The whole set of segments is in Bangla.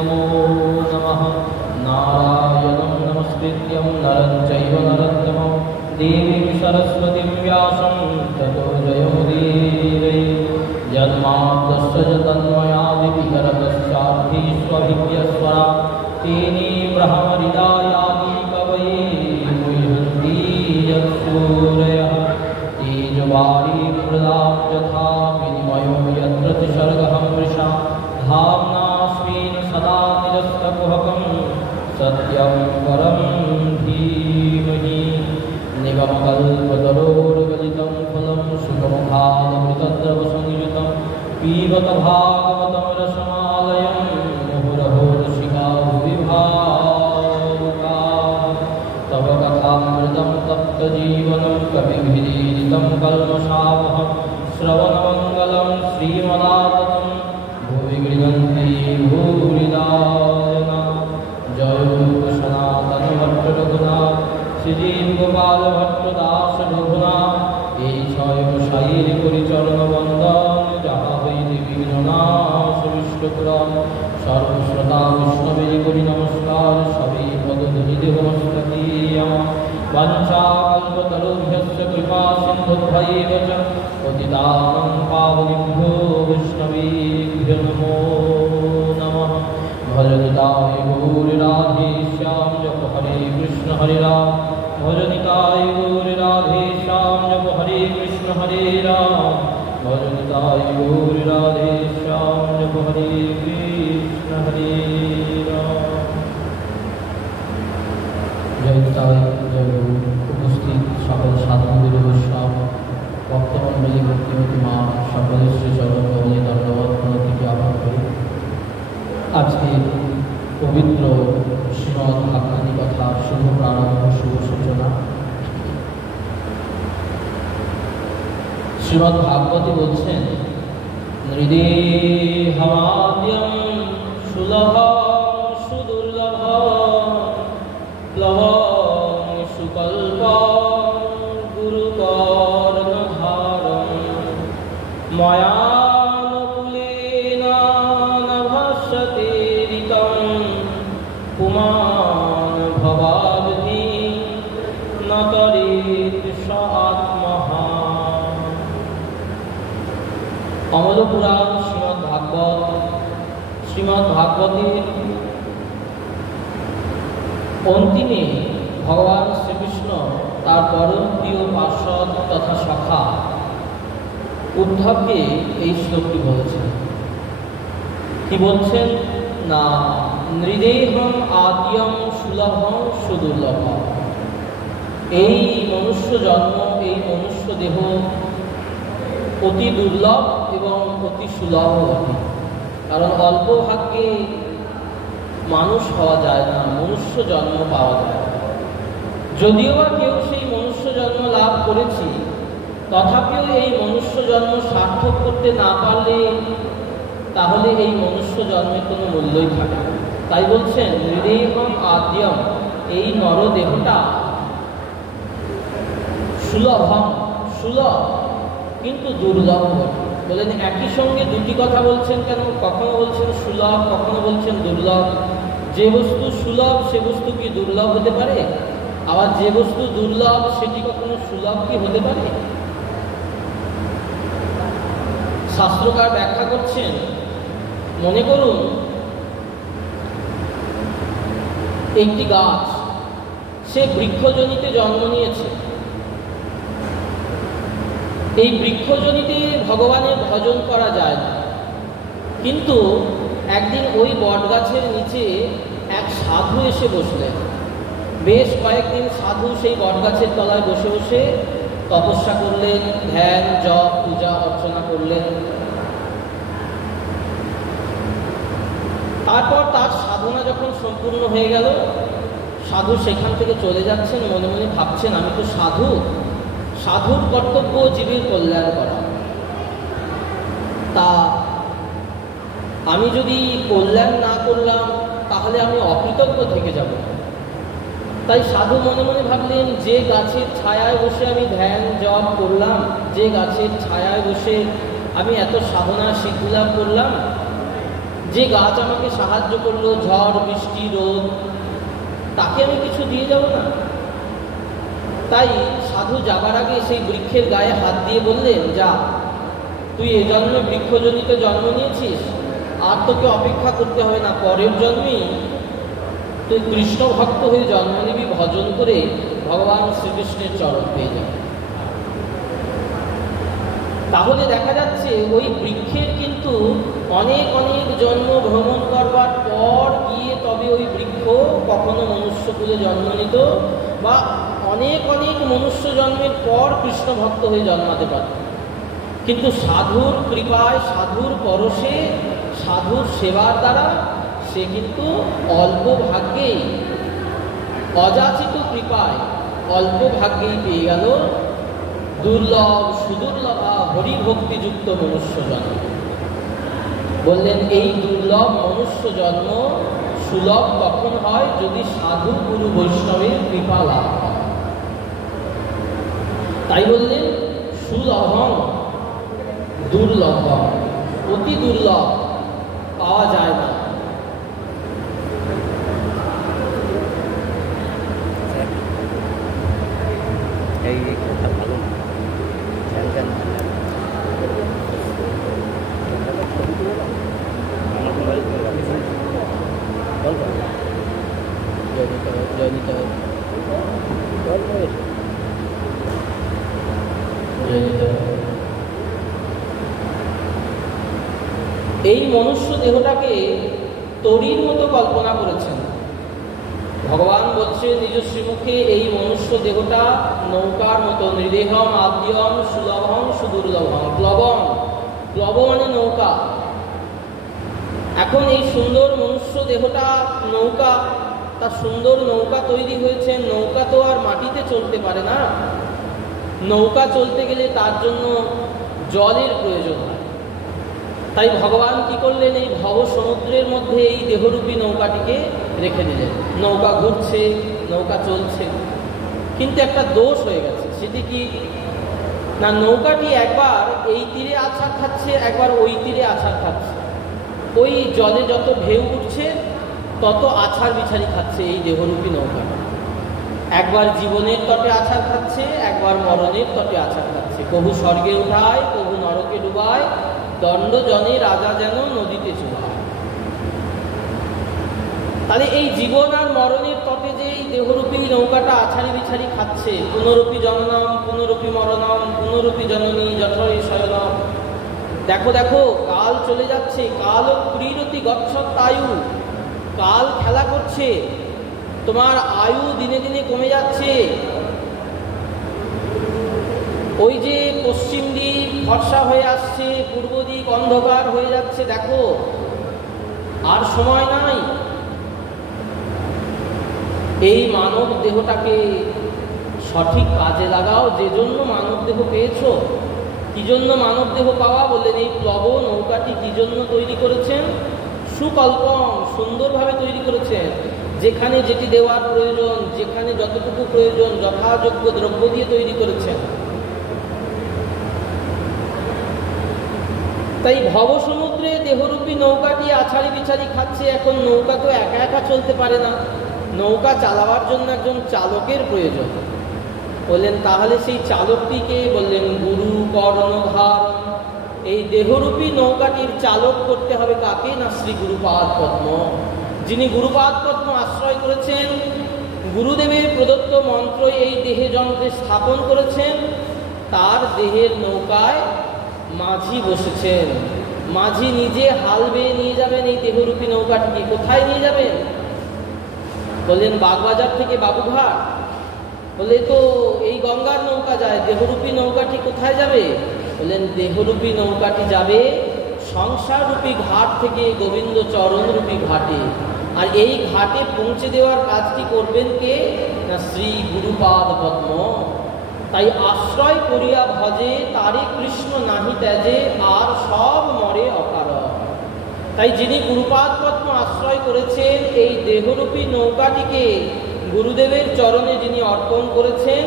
नमो नमः। नारायणं नमस्कृत्यं नरं चैव नरोत्तमं देवीं सरस्वतीं व्यासं ततो जयमुदीरये। जन्माद्यस्य तन्मयादिविगर्भस्यार्थीष्वभिज्ञस्वरा तेने ब्रह्महृदायादि कवये मुह्यन्ति यत्सूरयः। तेजवारी प्रदां यथा विनिमयो यत्र त्रिसर्गः मृषा धाम्नास्मिन् सदा निरस्तकुहकं सत्यं परं धीमहि। निगमकल्पतरोर्गलितं फलं सुगमभागमृतद्रवसंयुतं पीबत भागवतं रसमालयं मुहुरहो रसिका भुवि भावुकाः। तव कथामृतं तप्तजीवनं कविभिरीडितं कल्मषापहं श्रवणमङ्गलं श्रीमदाततं भुवि गृह्णन्ति भूरिदा जनाः। जय सनातन भट्ट रघुनाथ শ্রীজীব গোপাল ভট্ট দাস রঘুনাথ এই ছয় গোসাইর পরিচরণ বন্দন যাহা হইতে বিঘ্ন নাশ বিষ্ণুপুরাণ সর্বশ্রোতা বৈষ্ণবে করি নমস্কার সবে পদধূলি দেব মস্তকে আমার বাঞ্ছা কল্পতরুভ্যশ্চ কৃপা সিন্ধুভ্যৈব চ পতিতানাং পাবনেভ্যো বৈষ্ণবেভ্যো নমো নমঃ। ভজনিতায় গৌর রাধে শ্যাম জপ হরে কৃষ্ণ হরে রাম ভজনিতায় গৌর রাধে শ্যাম জপ হরে কৃষ্ণ হরে রাম ভজনিতায় গৌর রাধে শ্যাম জপ হরে কৃষ্ণ হরে রাম। জয়তায় জয় গুরু উপস্থিত সকল সাধুগুরু বৈষ্ণব ভক্তমণ্ডলী ভক্তিমতী মা সকলের শ্রী চরণ কমলে দণ্ডবত প্রণতি জ্ঞাপন করি। আজকে পবিত্র শ্রীমদ্ ভাগবতী কথার শুভ প্রারম্ভ শুভ সূচনা। শ্রীমদ্ ভাগবতী বলছেন নৃদেহমাদ্যম সুলভম সুদুর্লভম প্লবং সুকল্পম গুরুকর্ণধারম ময়া পুমান ভবাবধি নতরিত স আত্মহা। অমল পুরাণ শ্রীমদ্ ভাগবত। শ্রীমদ্ ভাগবতের অন্তিমে ভগবান শ্রীকৃষ্ণ তার পরম প্রিয় পার্ষদ তথা সখা উদ্ধবকে এই শ্লোকটি বলেছেন। কি বলছেন না, নৃদেহম আদ্যম সুলভম সুদুর্লভম। এই মনুষ্য জন্ম, এই মনুষ্য দেহ অতি দুর্লভ এবং অতি সুলভ অতি। কারণ অল্প ভাগ্যে মানুষ হওয়া যায় না, মনুষ্য জন্ম পাওয়া যায়। যদিও বা কেউ সেই মনুষ্য জন্ম লাভ করেছি, তথাপিও এই মনুষ্য জন্ম সার্থক করতে না পারলে তাহলে এই মনুষ্য জন্মের কোনো মূল্যই থাকে না। তাই বলছেন নৃদেহম আদ্যম, এই নরদেহটা সুলভম, সুলভ কিন্তু দুর্লভ। বলেন একই সঙ্গে দুটি কথা বলছেন কেন? কখনো বলছেন সুলভ, কখনো বলছেন দুর্লভ। যে বস্তু সুলভ সে বস্তু কি দুর্লভ হতে পারে? আবার যে বস্তু দুর্লভ সেটি কখনো সুলভ কি হতে পারে? শাস্ত্রকার ব্যাখ্যা করছেন, মনে করুন একটি গাছ, সে বৃক্ষজনিতে জন্ম নিয়েছে। এই বৃক্ষজনিতে ভগবানের ভজন করা যায় না, কিন্তু একদিন ওই বট গাছের নিচে এক সাধু এসে বসলেন। বেশ কয়েকদিন সাধু সেই বট গাছের তলায় বসে বসে তপস্যা করলেন, ধ্যান জপ পূজা অর্চনা করলেন। তারপর তার সাধনা যখন সম্পূর্ণ হয়ে গেল, সাধু সেখান থেকে চলে যাচ্ছেন। মনে মনে ভাবছেন, আমি তো সাধু, সাধুর কর্তব্য জীবের কল্যাণ করা। তা আমি যদি কল্যাণ না করলাম তাহলে আমি অকৃতজ্ঞ থেকে যাব। তাই সাধু মনে মনে ভাবলেন, যে গাছের ছায়ায় বসে আমি ধ্যান জপ করলাম, যে গাছের ছায়ায় বসে আমি এত সাধনা সিদ্ধি লাভ করলাম, যে গাছ আমাকে সাহায্য করলো ঝড় বৃষ্টি রোদ, তাকে আমি কিছু দিয়ে যাব না? তাই সাধু যাবার আগে সেই বৃক্ষের গায়ে হাত দিয়ে বললেন, যা, তুই এ জন্মে বৃক্ষজনিত জন্ম নিয়েছিস, আর তোকে অপেক্ষা করতে হবে না, পরের জন্মেই তুই কৃষ্ণ ভক্ত হয়ে জন্ম নিবি, ভজন করে ভগবান শ্রীকৃষ্ণের চরণ পেয়ে যাবে। তাহলে দেখা যাচ্ছে ওই বৃক্ষের কিন্তু অনেক অনেক জন্ম ভ্রমণ করবার পর গিয়ে তবে ওই বৃক্ষ কখনো মনুষ্যকুলে জন্ম নিত, বা অনেক অনেক মনুষ্য জন্মের পর কৃষ্ণ ভক্ত হয়ে জন্মাতে পারত। কিন্তু সাধুর কৃপায়, সাধুর পরশে, সাধুর সেবার দ্বারা সে কিন্তু অল্প ভাগ্যেই, অযাচিত কৃপায় অল্প ভাগ্যেই পেয়ে গেল দুর্লভ সুদুর্লভা হরিভক্তিযুক্ত মনুষ্য জন্ম। বললেন এই দুর্লভ মনুষ্য জন্ম সুলভ তখন হয় যদি সাধু গুরু বৈষ্ণবের কৃপা লাভ হয়। তাই বললেন সুলভম দুর্লভম, অতি দুর্লভ, পাওয়া যায় না। এই মনুষ্য দেহটাকে তরীর মতো কল্পনা করেছেন ভগবান। বলছে নিজ শ্রীমুখে, এই মনুষ্য দেহটা নৌকার মতো, নৃদেহম আদ্যম সুলভম সুদুর্লভম। প্লবম, প্লব মানে নৌকা। এখন এই সুন্দর মনুষ্য দেহটা নৌকা, তা সুন্দর নৌকা তৈরি হয়েছে। নৌকা তো আর মাটিতে চলতে পারে না, নৌকা চলতে গেলে তার জন্য জলের প্রয়োজন হয়। তাই ভগবান কি করলেন, এই ভব সমুদ্রের মধ্যে এই দেহরূপী নৌকাটিকে রেখে দিলেন। নৌকা ঘুরছে, নৌকা চলছে, কিন্তু একটা দোষ হয়ে গেছে। সেটি কি না, নৌকাটি একবার এই তীরে আছাড় খাচ্ছে, একবার ওই তীরে আছাড় খাচ্ছে। ওই জলে যত ঢেউ উঠছে তত আছাড় বিছাড়ি খাচ্ছে এই দেহরূপী নৌকা। একবার জীবনের তটে আছাড় খাচ্ছে, একবার মরণের তটে আছাড় খাচ্ছে। কবু স্বর্গে উঠায়, কবু নরকে ডুবায়, দণ্ড জনে রাজা যেন নদীতে চুবায়। তাহলে এই জীবন আর মরণের তটে যে এই দেহরূপী নৌকাটা আছাড়ি বিছাড়ি খাচ্ছে, পুনরূপী জননম পুনরূপী মরণম পুনরূপী জননী জঠরে শয়নম। দেখো দেখো, কাল চলে যাচ্ছে, কাল ক্রীড়তি গচ্ছতায়ু, কাল খেলা করছে, তোমার আয়ু দিনে দিনে কমে যাচ্ছে। ওই যে পশ্চিম দিক ফর্সা হয়ে আসছে, পূর্ব দিক অন্ধকার হয়ে যাচ্ছে, দেখো আর সময় নাই। এই মানব দেহটাকে সঠিক কাজে লাগাও। যে জন্য মানব দেহ পেয়েছ, কি জন্য মানব দেহ পাওয়া? বললেন এই প্লব নৌকাটি কি জন্য তৈরি করেছেন? সুকল্পম, সুন্দরভাবে তৈরি করেছেন। যেখানে যেটি দেওয়ার প্রয়োজন, যেখানে যতটুকু প্রয়োজন, যথাযোগ্য দ্রব্য দিয়ে তৈরি করেছেন। তাই ভব সমুদ্রে দেহরূপী নৌকাটি আছাড়ি বিছাড়ি খাচ্ছে। এখন নৌকা তো একা একা চলতে পারে না, নৌকা চালাবার জন্য একজন চালকের প্রয়োজন। বললেন তাহলে সেই চালকটিকে? বললেন গুরু কর্ণধার। এই দেহরূপী নৌকাটির চালক করতে হবে কাকে? না শ্রী গুরুপাদ পদ্ম। যিনি গুরুপাদ পদ্ম আশ্রয় করেছেন, গুরুদেবের প্রদত্ত মন্ত্র এই দেহে যন্ত্রে স্থাপন করেছেন, তার দেহের নৌকায় মাঝি বসেছেন। মাঝি নিজে হাল বেয়ে নিয়ে যাবেন এই দেহরূপী নৌকাটিকে। কোথায় নিয়ে যাবেন? বললেন বাগবাজার থেকে বাবুঘাট। বলে তো এই গঙ্গার নৌকা যায়, দেহরূপী নৌকাটি কোথায় যাবে? বললেন দেহরূপী নৌকাটি যাবে সংসাররূপী ঘাট থেকে গোবিন্দ চরণরূপী ঘাটে। আর এই ঘাটে পৌঁছে দেওয়ার কাজটি করবেন কে? না শ্রী গুরুপাদ পদ্ম। তাই আশ্রয় করিয়া ভজে, তারে কৃষ্ণ নাহি ত্যাজে, আর সব মরে অকারণ। তাই যিনি গুরুপাদ পদ্ম আশ্রয় করেছেন, এই দেহরূপী নৌকাটিকে গুরুদেবের চরণে যিনি অর্পণ করেছেন,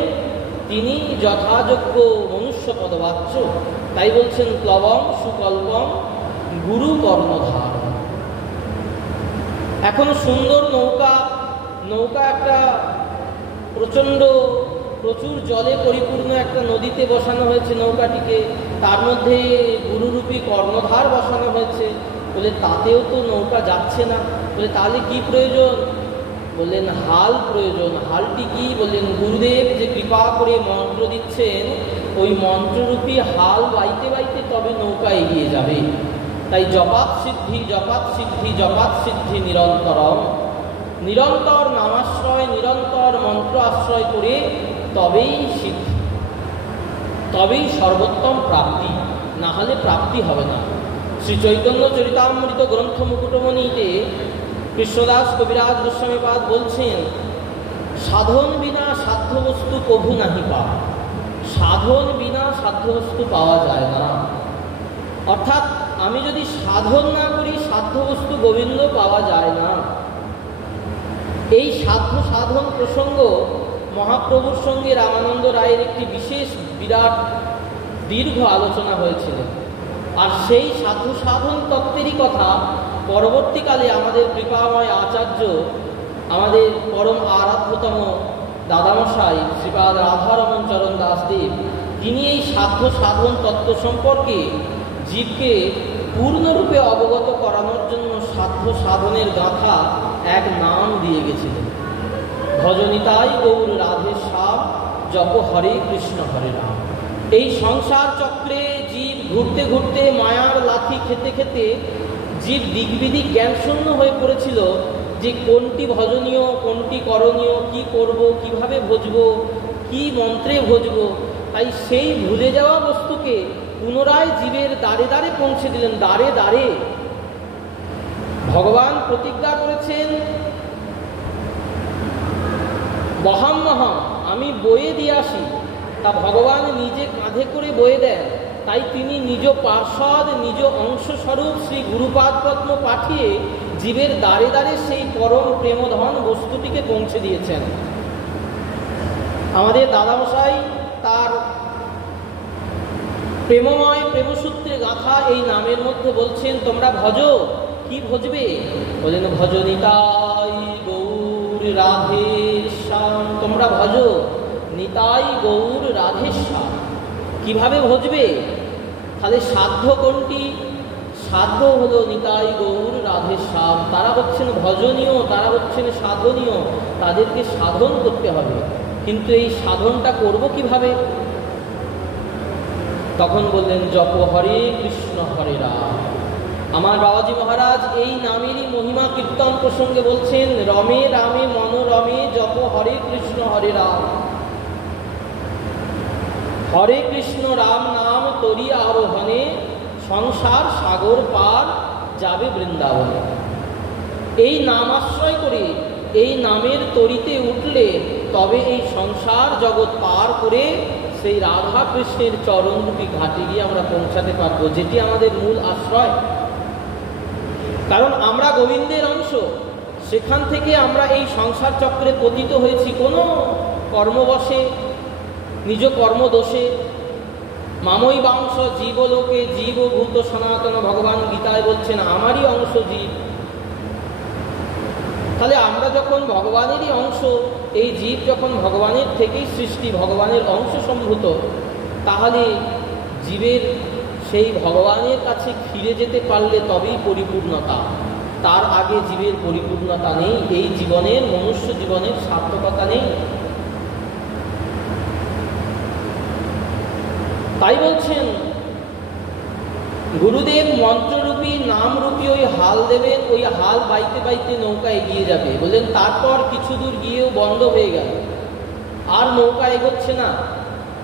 তিনি যথাযোগ্য মনুষ্য পদবাচ্য। তাই বলছেন প্লবম সুকল্পম গুরু কর্ণধার। এখন সুন্দর নৌকা একটা প্রচুর জলে পরিপূর্ণ একটা নদীতে বসানো হয়েছে নৌকাটিকে, তার মধ্যে গুরুরূপী কর্ণধার বসানো হয়েছে। বলে তাতেও তো নৌকা যাচ্ছে না। বলে তাহলে কি প্রয়োজন? বললেন হাল প্রয়োজন। হালটি কি? বললেন গুরুদেব যে কৃপা করে মন্ত্র দিচ্ছেন, ওই মন্ত্ররূপী হাল বাইতে বাইতে তবে নৌকা এগিয়ে যাবে। তাই জপাত সিদ্ধি জপাত সিদ্ধি জপাত সিদ্ধি নিরন্তরম, নিরন্তর নামাশ্রয় নিরন্তর মন্ত্র আশ্রয় করে তবেই সিদ্ধি, তবেই সর্বোত্তম প্রাপ্তি, না হলে প্রাপ্তি হবে না। শ্রী চৈতন্য চরিতামৃত গ্রন্থ মুকুটমণিতে কৃষ্ণদাস কবিরাজ গোস্বামীপাদ বলছেন, সাধন বিনা সাধ্যবস্তু কভু নাহি পাওয়া। সাধন বিনা সাধ্যবস্তু পাওয়া যায় না। অর্থাৎ আমি যদি সাধন না করি সাধ্যবস্তু গোবিন্দ পাওয়া যায় না। এই সাধন প্রসঙ্গ মহাপ্রভুর সঙ্গে রামানন্দ রায়ের একটি বিশেষ বিরাট দীর্ঘ আলোচনা হয়েছিল। আর সেই সাধন তত্ত্বেরই কথা পরবর্তীকালে আমাদের কৃপাময় আচার্য, আমাদের পরম আরাধ্যতম দাদামশাই শ্রীপাদ রাধারমণ চরণ দাসদেব, তিনি এই সাধন তত্ত্ব সম্পর্কে জীবকে পূর্ণরূপে অবগত করানোর জন্য সাধনের গাথা এক নাম দিয়ে গেছিলেন, ভজনিতাই গৌর রাধেশ্যাম জপ হরে কৃষ্ণ হরে রাম। এই সংসার চক্রে জীব ঘুরতে ঘুরতে মায়ার লাথি খেতে খেতে জীব দিগ্বিদিক জ্ঞানশূন্য হয়ে পড়েছিল যে কোনটি ভজনীয়, কোনটি করণীয়, কি করব, কিভাবে ভজব, কি মন্ত্রে ভজব। তাই সেই ভুলে যাওয়া বস্তুকে পুনরায় জীবের দ্বারে দ্বারে পৌঁছে দিলেন। দ্বারে দ্বারে ভগবান প্রতিজ্ঞা করেছেন, মহাম আমি বয়ে দিয়ে আসি। তা ভগবান নিজে কাঁধে করে বয়ে দেন। তাই তিনি নিজ পার্ষদ, নিজ অংশস্বরূপ শ্রী গুরুপাদ পদ্ম পাঠিয়ে জীবের দ্বারে দ্বারে সেই পরম প্রেমধন বস্তুটিকে পৌঁছে দিয়েছেন। আমাদের দাদামশাই তার প্রেমময় প্রেমসূত্রে গাথা এই নামের মধ্যে বলছেন, তোমরা ভজো। কি ভজবে? বলেন ভজনিতাই গৌর রাধেশ্যাম। তোমরা ভজো নিতাই গৌর রাধেশ্যাম। কিভাবে ভজবে? তাহলে সাধ্য কোনটি? সাধ্য হলো নিতাই গৌর রাধেশ্যাম। তারা হচ্ছেন ভজনীয়, তারা হচ্ছেন সাধনীয়, তাদেরকে সাধন করতে হবে। কিন্তু এই সাধনটা করব কিভাবে? তখন বললেন জপ হরে কৃষ্ণ হরে রাম। আমার বাবাজি মহারাজ এই নামেরই মহিমা কীর্তন প্রসঙ্গে বলছেন, রমে রামে মনোরমে জপ হরে কৃষ্ণ হরে রাম। হরে কৃষ্ণ রাম নাম তরি আরোহণে সংসার সাগর পার যাবে বৃন্দাবনে। এই নাম আশ্রয় করে এই নামের তরিতে উঠলে তবে এই সংসার জগৎ পার করে সেই রাধা কৃষ্ণের চরণরূপী ঘাটে গিয়ে আমরা পৌঁছাতে পারবো, যেটি আমাদের মূল আশ্রয়। কারণ আমরা গোবিন্দের অংশ, সেখান থেকে আমরা এই সংসার চক্রে পতিত হয়েছি কোনো কর্মবশে, নিজ কর্মদোষে। মামই বাংশ জীবলোকে জীবভূত সনাতন, ভগবান গীতায় বলছেন আমারই অংশ জীব। তাহলে আমরা যখন ভগবানেরই অংশ, এই জীব যখন ভগবানের থেকেই সৃষ্টি, ভগবানের অংশ সম্ভূত, তাহলে জীবের সেই ভগবানের কাছে ফিরে যেতে পারলে তবেই পরিপূর্ণতা। তার আগে জীবের পরিপূর্ণতা নেই, এই জীবনের মনুষ্য জীবনের সার্থকতা নেই। তাই বলছেন গুরুদেব মন্ত্ররূপী নামরূপী ওই হাল দেবেন, ওই হাল বাইতে বাইতে নৌকা এগিয়ে যাবে। বললেন তারপর কিছু দূর গিয়েও বন্ধ হয়ে গেল, আর নৌকা এগোচ্ছে না।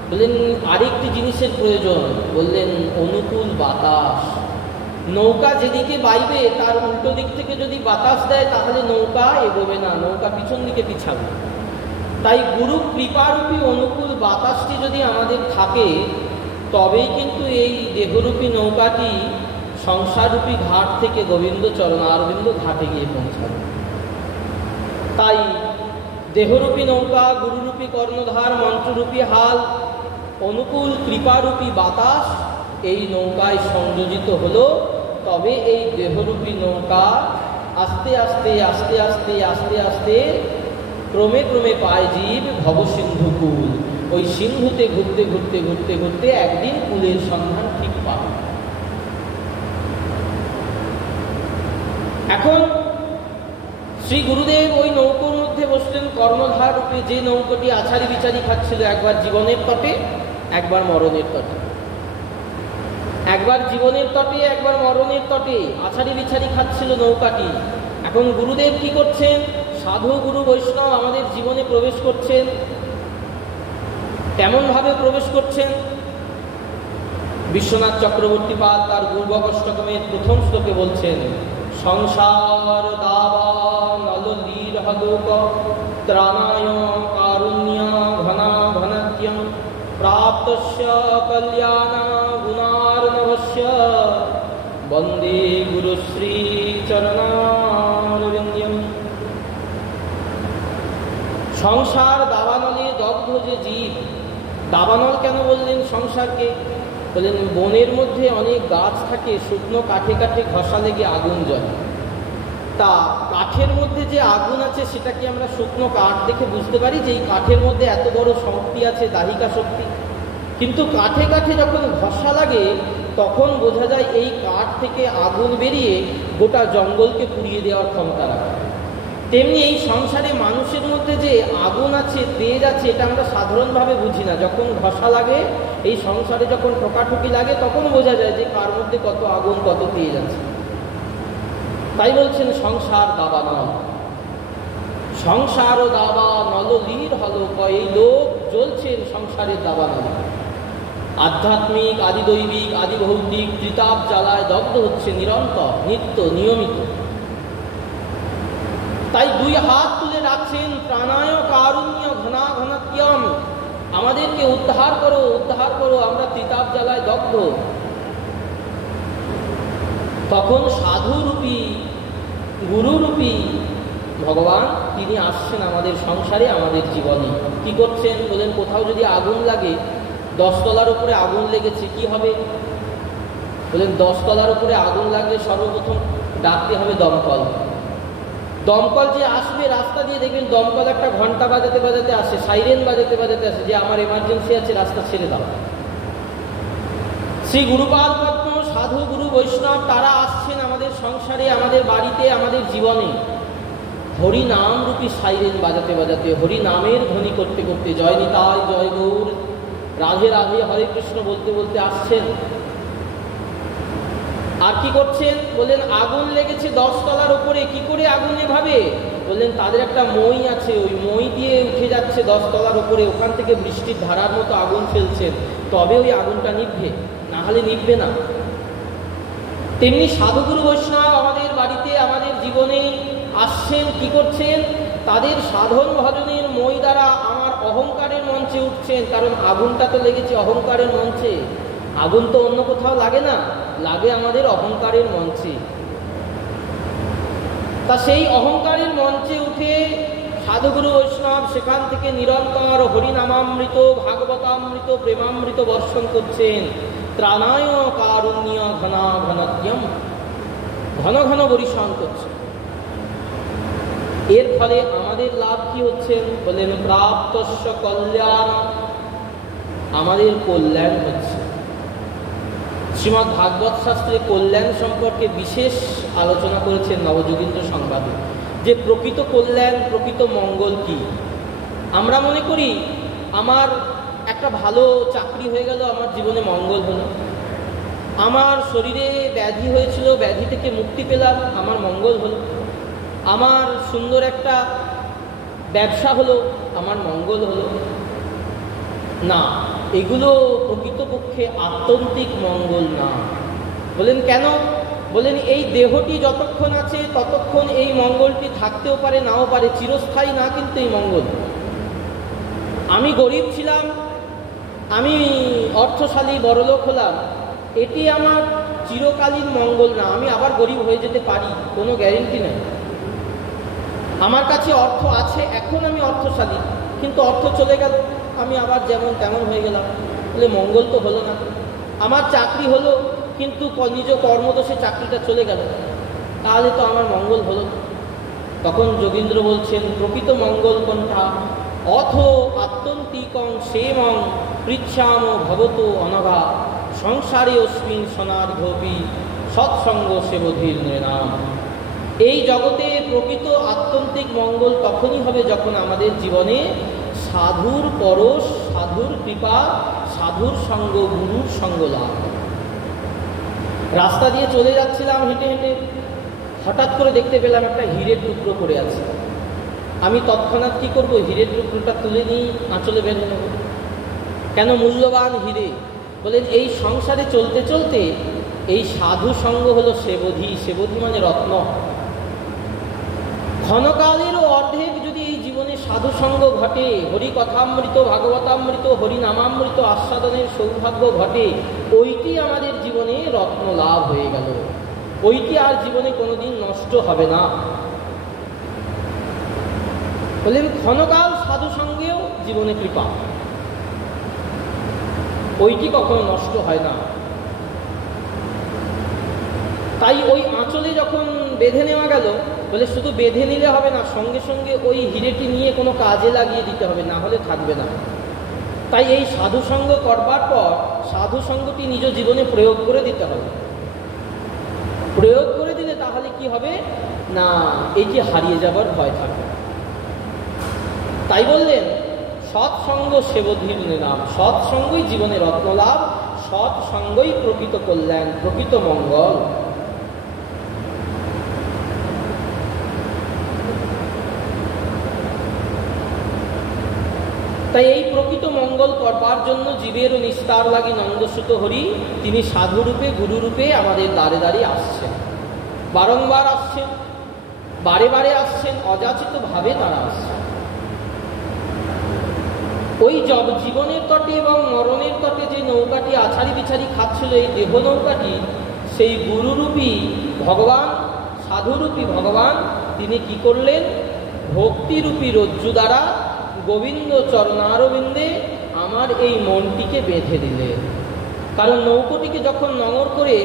বললেন আরেকটি জিনিসের প্রয়োজন। বললেন অনুকূল বাতাস। নৌকা যেদিকে বাইবে তার উল্টো দিক থেকে যদি বাতাস দেয় তাহলে নৌকা এগোবে না, নৌকা পিছন দিকে পিছাবে। তাই গুরু কৃপারূপী অনুকূল বাতাসটি যদি আমাদের থাকে তবেই কিন্তু এই দেহরূপী নৌকাটি সংসাররূপী ঘাট থেকে গোবিন্দ চরণারবিন্দ ঘাটে গিয়ে পৌঁছাবে। তাই দেহরূপী নৌকা, গুরুরূপী কর্ণধার, মন্ত্ররূপী হাল, অনুকূল কৃপারূপী বাতাস এই নৌকায় সংযোজিত হলো, তবে এই দেহরূপী নৌকা আস্তে আস্তে আস্তে আস্তে আস্তে আস্তে ক্রমে ক্রমে পায় জীব ভবসিন্ধুকুল। ওই সিন্ধুতে ঘুরতে ঘুরতে ঘুরতে ঘুরতে একদিন কুলের সন্ধান ঠিক পাবে। এখন শ্রী গুরুদেব ওই নৌকোর মধ্যে বসলেন কর্ণধার রূপে, যে নৌকোটি আছাড়ি বিচারি খাচ্ছিল, একবার জীবনের তটে একবার মরণের তটে, একবার জীবনের তটে একবার মরণের তটে আছাড়ি বিচারি খাচ্ছিল নৌকাটি। এখন গুরুদেব কি করছেন? সাধু গুরু বৈষ্ণব আমাদের জীবনে প্রবেশ করছেন, তেমনভাবে প্রবেশ করছেন। বিশ্বনাথ চক্রবর্তী পাল তার গুরুবকষ্টকমের প্রথম শ্লোকে বলছেন, সংসার দাবা নললীর হলোক ত্রাণায় কারুণ্য ঘনা ঘনাত্যম প্রাপ্তস্য কল্যাণ গুণার্ণবস্য বন্দে গুরুশ্রী চরণারবিন্দম। সংসার দাবানলে দগ্ধ যে জীব, দাবানল কেন বললেন সংসারকে? বললেন বনের মধ্যে অনেক গাছ থাকে, শুকনো কাঠে কাঠে ঘষা লেগে আগুন জ্বলে। তা কাঠের মধ্যে যে আগুন আছে সেটা কি আমরা শুকনো কাঠ দেখে বুঝতে পারি যে এই কাঠের মধ্যে এত বড় শক্তি আছে, দাহিকা শক্তি? কিন্তু কাঠে কাঠে যখন ঘষা লাগে তখন বোঝা যায় এই কাঠ থেকে আগুন বেরিয়ে গোটা জঙ্গলকে পুড়িয়ে দেওয়ার ক্ষমতা রাখে। তেমনি এই সংসারে মানুষের মধ্যে যে আগুন আছে, তেজ আছে, এটা আমরা সাধারণভাবে বুঝি না। যখন ঘষা লাগে, এই সংসারে যখন ঠোকাঠুকি লাগে, তখন বোঝা যায় যে কার মধ্যে কত আগুন, কত তেজ আছে। তাই বলছেন সংসার দাবা নল, সংসার ও দাবা নললীর হলো, এই লোক জ্বলছেন সংসারের দাবা নল। আধ্যাত্মিক, আদিদৈবিক, আদিভৌতিক ত্রিতাপ জ্বালায় দগ্ধ হচ্ছে নিরন্তর, নিত্য, নিয়মিত। তাই দুই হাত তুলে রাখছেন, প্রাণায় কারুণ্য ঘনা ঘনাত্যম, আমাদেরকে উদ্ধার করো, উদ্ধার করো, আমরা ত্রিতাপ জ্বালায় দগ্ধ। তখন সাধুরূপী, গুরুরূপী ভগবান তিনি আসছেন আমাদের সংসারে, আমাদের জীবনে। কি করছেন? বলেন কোথাও যদি আগুন লাগে, 10 তলার উপরে আগুন লেগেছে, কি হবে? বলেন 10 তলার উপরে আগুন লাগলে সর্বপ্রথম ডাকতে হবে দমকল। দমকল যে আসবে রাস্তা দিয়ে, দেখবেন দমকল একটা ঘন্টা বাজাতে বাজাতে আসে, সাইরেন বাজাতে বাজাতে আসে যে আমার এমার্জেন্সি আছে, রাস্তা ছেড়ে দাও। শ্রী গুরুপাদ পদ্ম, সাধু গুরু বৈষ্ণব তারা আসছেন আমাদের সংসারে, আমাদের বাড়িতে, আমাদের জীবনে হরি নাম রূপী সাইরেন বাজাতে বাজাতে, হরি নামের ধ্বনি করতে করতে, জয় নিতাই, জয় গৌর, রাধে রাধে, হরে কৃষ্ণ বলতে বলতে আসছেন। আর কি করছেন? বললেন আগুন লেগেছে 10 তলার উপরে, কি করে আগুন নেভাবে? বললেন তাদের একটা মই আছে, ওই মই দিয়ে উঠে যাচ্ছে 10 তলার উপরে, ওখান থেকে বৃষ্টির ধারার মতো আগুন ফেলছেন, তবে ওই আগুনটা নিভবে, না হলে নিভবে না। তেমনি সাধুগুরু বৈষ্ণব আমাদের বাড়িতে, আমাদের জীবনে আসছেন, কি করছেন? তাদের সাধন ভজনের মই দ্বারা আমার অহংকারের মঞ্চে উঠছেন, কারণ আগুনটা তো লেগেছে অহংকারের মঞ্চে। আগুন তো অন্য কোথাও লাগে না, লাগে আমাদের অহংকারের মঞ্চে। তা সেই অহংকারের মঞ্চে উঠে সাধুগুরু বৈষ্ণব সেখান থেকে নিরন্তর হরিনামামৃত, ভাগবতামৃত, প্রেমামৃত বর্ষণ করছেন। ত্রাণায় কারুণ্য ঘনা ঘনাত্যম, ঘন ঘন বরিশন করছেন। এর ফলে আমাদের লাভ কি হচ্ছে? বলেন প্রাপ্তস্য কল্যাণ, আমাদের কল্যাণ হচ্ছে। শ্রীমদ্ ভাগবত শাস্ত্রে কল্যাণ সম্পর্কে বিশেষ আলোচনা করেছেন নবযোগীন্দ্র সংবাদে, যে প্রকৃত কল্যাণ, প্রকৃত মঙ্গল কি। আমরা মনে করি আমার একটা ভালো চাকরি হয়ে গেল, আমার জীবনে মঙ্গল হলো। আমার শরীরে ব্যাধি হয়েছিল, ব্যাধি থেকে মুক্তি পেলাম, আমার মঙ্গল হলো। আমার সুন্দর একটা ব্যবসা হলো, আমার মঙ্গল হলো। না, এগুলো প্রকৃতপক্ষে আত্যন্তিক মঙ্গল না। বলেন কেন? বলেন এই দেহটি যতক্ষণ আছে ততক্ষণ এই মঙ্গলটি থাকতেও পারে, নাও পারে, চিরস্থায়ী না কিন্তু এই মঙ্গল। আমি গরিব ছিলাম, আমি অর্থশালী বড়লোক হলাম, এটি আমার চিরকালীন মঙ্গল না। আমি আবার গরিব হয়ে যেতে পারি, কোনো গ্যারেন্টি নেই। আমার কাছে অর্থ আছে, এখন আমি অর্থশালী, কিন্তু অর্থ চলে গেল, আমি আবার যেমন তেমন হয়ে গেলাম, বলে মঙ্গল তো হলো না। আমার চাকরি হলো, কিন্তু নিজ কর্মদোষে চাকরিটা চলে গেল, তাহলে তো আমার মঙ্গল হলো। তখন যোগীন্দ্র বলছেন, প্রকৃত মঙ্গল কোনটা? অথ আত্যন্তিকং সেমং পৃচ্ছাম ভবত অনঘা সংসারে অস্মিন সনার্ঘপি সৎসঙ্গ সেবধীর নৃণাম। এই জগতে প্রকৃত আত্যন্তিক মঙ্গল তখনই হবে যখন আমাদের জীবনে সাধুর পরশ, সাধুর কৃপা, সাধুর সঙ্গ, গুরুর সঙ্গ লাভ। রাস্তা দিয়ে চলে যাচ্ছিলাম হেঁটে হেঁটে, হঠাৎ করে দেখতে পেলাম একটা হীরের টুকরো পড়ে আছে। আমি তৎক্ষণাৎ কী করবো? হীরের টুকরোটা তুলে নিয়ে আঁচলে বেঁধে নেব। কেন? মূল্যবান হীরে। বলেন এই সংসারে চলতে চলতে এই সাধু সঙ্গ হলো সেবধি। সেবধি মানে রত্ন। ক্ষণকালেরও অর্ধেক যদি এই জীবনে সাধু সঙ্গ ঘটে, হরি কথামৃত, ভাগবতামৃত, হরিনামামৃত আস্বাদনের সৌভাগ্য ঘটে, ওইটি আমাদের জীবনে রত্ন লাভ হয়ে গেল। ওইটি আর জীবনে কোনোদিন নষ্ট হবে না। বললেন ক্ষণকাল সাধু সঙ্গেও জীবনে কৃপা, ওইটি কখনো নষ্ট হয় না। তাই ওই আঁচলে যখন বেঁধে নেওয়া গেল, বলে শুধু বেঁধে নিলে হবে না, সঙ্গে সঙ্গে ওই হিরেটি নিয়ে কোনো কাজে লাগিয়ে দিতে হবে, না হলে থাকবে না। তাই এই সাধু সঙ্গ করবার পর সাধু সঙ্গটি নিজ জীবনে প্রয়োগ করে দিতে হবে। প্রয়োগ করে দিলে তাহলে কি হবে না, এটি হারিয়ে যাবার ভয় থাকবে। তাই বললেন সৎসঙ্গ সেবধীর নাম। সৎসঙ্গই জীবনের রত্ন লাভ, সৎসঙ্গই প্রকৃত কল্যাণ, প্রকৃত মঙ্গল। তাই এই প্রকৃত মঙ্গল করবার জন্য জীবের নিস্তার লাগি নন্দসুত হরি তিনি সাধুরূপে গুরুরূপে আমাদের দ্বারে দ্বারে আসছেন। বারংবার আসছেন, বারে বারে আসছেন, অযাচিতভাবে তারা আসছেন। ওই জীবনের তটে এবং মরণের তটে যে নৌকাটি আছাড়ি বিছাড়ি খাচ্ছিল, এই দেহ নৌকাটি, সেই গুরুরূপী ভগবান, সাধুরূপী ভগবান তিনি কি করলেন? ভক্তিরূপী রজ্জু দ্বারা গোবিন্দ চরণারবিন্দে আমার এই মনটিকে বেঁধে দিলেন। কারণ নৌকোটিকে যখন নোঙর করে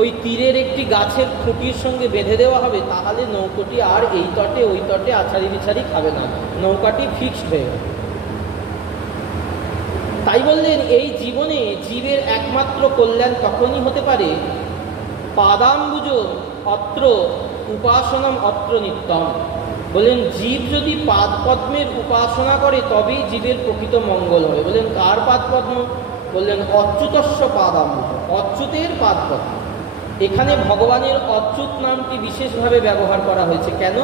ওই তীরের একটি গাছের খুঁটির সঙ্গে বেঁধে দেওয়া হবে, তাহলে নৌকোটি আর এই তটে ওই তটে আছাড়ি বিছাড়ি খাবে না, নৌকাটি ফিক্সড হয়ে গেল। তাই বললেন এই জীবনে জীবের একমাত্র কল্যাণ তখনই হতে পারে পাদাম্বুজ অত্র উপাসনম অত্র নিত্যম। বলেন জীব যদি পাদপদ্মের উপাসনা করে তবেই জীবের প্রকৃত মঙ্গল হবে। বলেন কার পাদপদ্ম? বললেন অচ্যুতস্য পাদাম্বুজ, অচ্যুতের পাদপদ্ম। এখানে ভগবানের অচ্যুত নামটি বিশেষভাবে ব্যবহার করা হয়েছে। কেন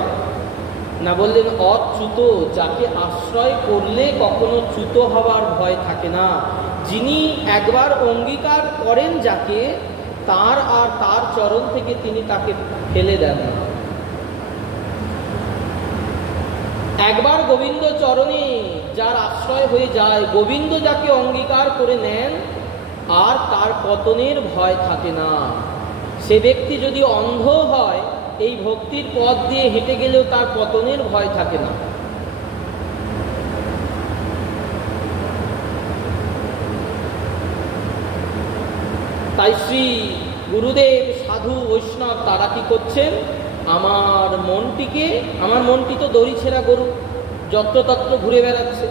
না? বললেন অচ্যুত, যাকে আশ্রয় করলে কখনো চ্যুত হওয়ার ভয় থাকে না। যিনি একবার অঙ্গীকার করেন যাকে, তার আর তার চরণ থেকে তিনি তাকে ফেলে দেন না। একবার গোবিন্দ চরণে যার আশ্রয় হয়ে যায়, গোবিন্দ যাকে অঙ্গীকার করে নেন, আর তার পতনের ভয় থাকে না। সে ব্যক্তি যদি অন্ধ হয়, এই ভক্তির পথ দিয়ে হেঁটে গেলেও তার পতনের ভয় থাকে না। তাই শ্রী গুরুদেব, সাধু, বৈষ্ণব তারা কি করছেন? আমার মনটি তো দড়ি ছেঁড়া গরু, যত্রতত্র ঘুরে বেড়াচ্ছে।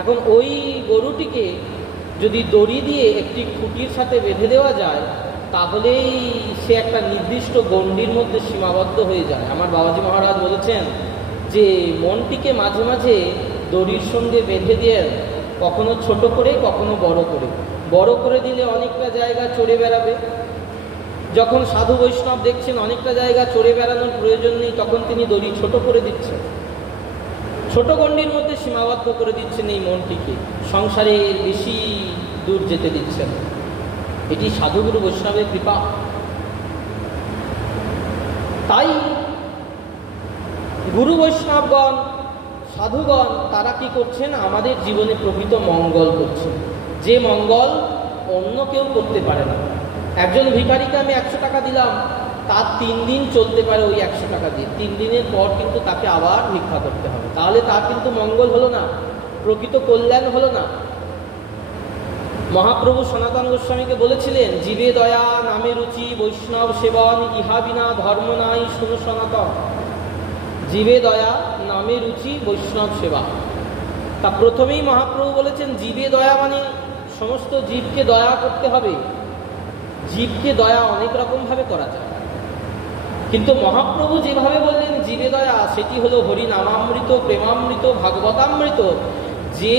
এখন ওই গরুটিকে যদি দড়ি দিয়ে একটি খুঁটির সাথে বেঁধে দেওয়া যায়, তাহলেই সে একটা নির্দিষ্ট গণ্ডির মধ্যে সীমাবদ্ধ হয়ে যায়। আমার বাবাজি মহারাজ বলেছেন যে মনটিকে মাঝে মাঝে দড়ির সঙ্গে বেঁধে দিয়ে, কখনো ছোট করে কখনো বড় করে। বড় করে দিলে অনেকটা জায়গা চড়ে বেড়াবে। যখন সাধু বৈষ্ণব দেখছেন অনেকটা জায়গা চড়ে বেড়ানোর প্রয়োজন নেই, তখন তিনি দড়ি ছোট করে দিচ্ছেন, ছোট গণ্ডির মধ্যে সীমাবদ্ধ করে দিচ্ছেন এই মনটিকে, সংসারে বেশি দূর যেতে দিচ্ছেন। এটি সাধুগুরু বৈষ্ণবের কৃপা। তাই গুরু বৈষ্ণবগণ, সাধুগণ তারা কি করছেন? আমাদের জীবনে প্রকৃত মঙ্গল করছেন, যে মঙ্গল অন্য কেউ করতে পারে না। একজন ভিখারিকে আমি 100 টাকা দিলাম, তার 3 দিন চলতে পারে ওই 100 টাকা দিয়ে। 3 দিনের পর কিন্তু তাকে আবার ভিক্ষা করতে হবে, তাহলে তার কিন্তু মঙ্গল হলো না, প্রকৃত কল্যাণ হলো না। মহাপ্রভু সনাতন গোস্বামীকে বলেছিলেন, জীবে দয়া নামে রুচি বৈষ্ণব সেবন, ইহা বিনা ধর্ম নাই শুনো সনাতন। জীবে দয়া নামে রুচি বৈষ্ণব সেবা। তা প্রথমেই মহাপ্রভু বলেছেন জীবে দয়া মানে সমস্ত জীবকে দয়া করতে হবে। জীবকে দয়া অনেক রকমভাবে করা যায়, কিন্তু মহাপ্রভু যেভাবে বললেন জীবে দয়া, সেটি হলো হরিনামামৃত, প্রেমামৃত, ভাগবতামৃত। যে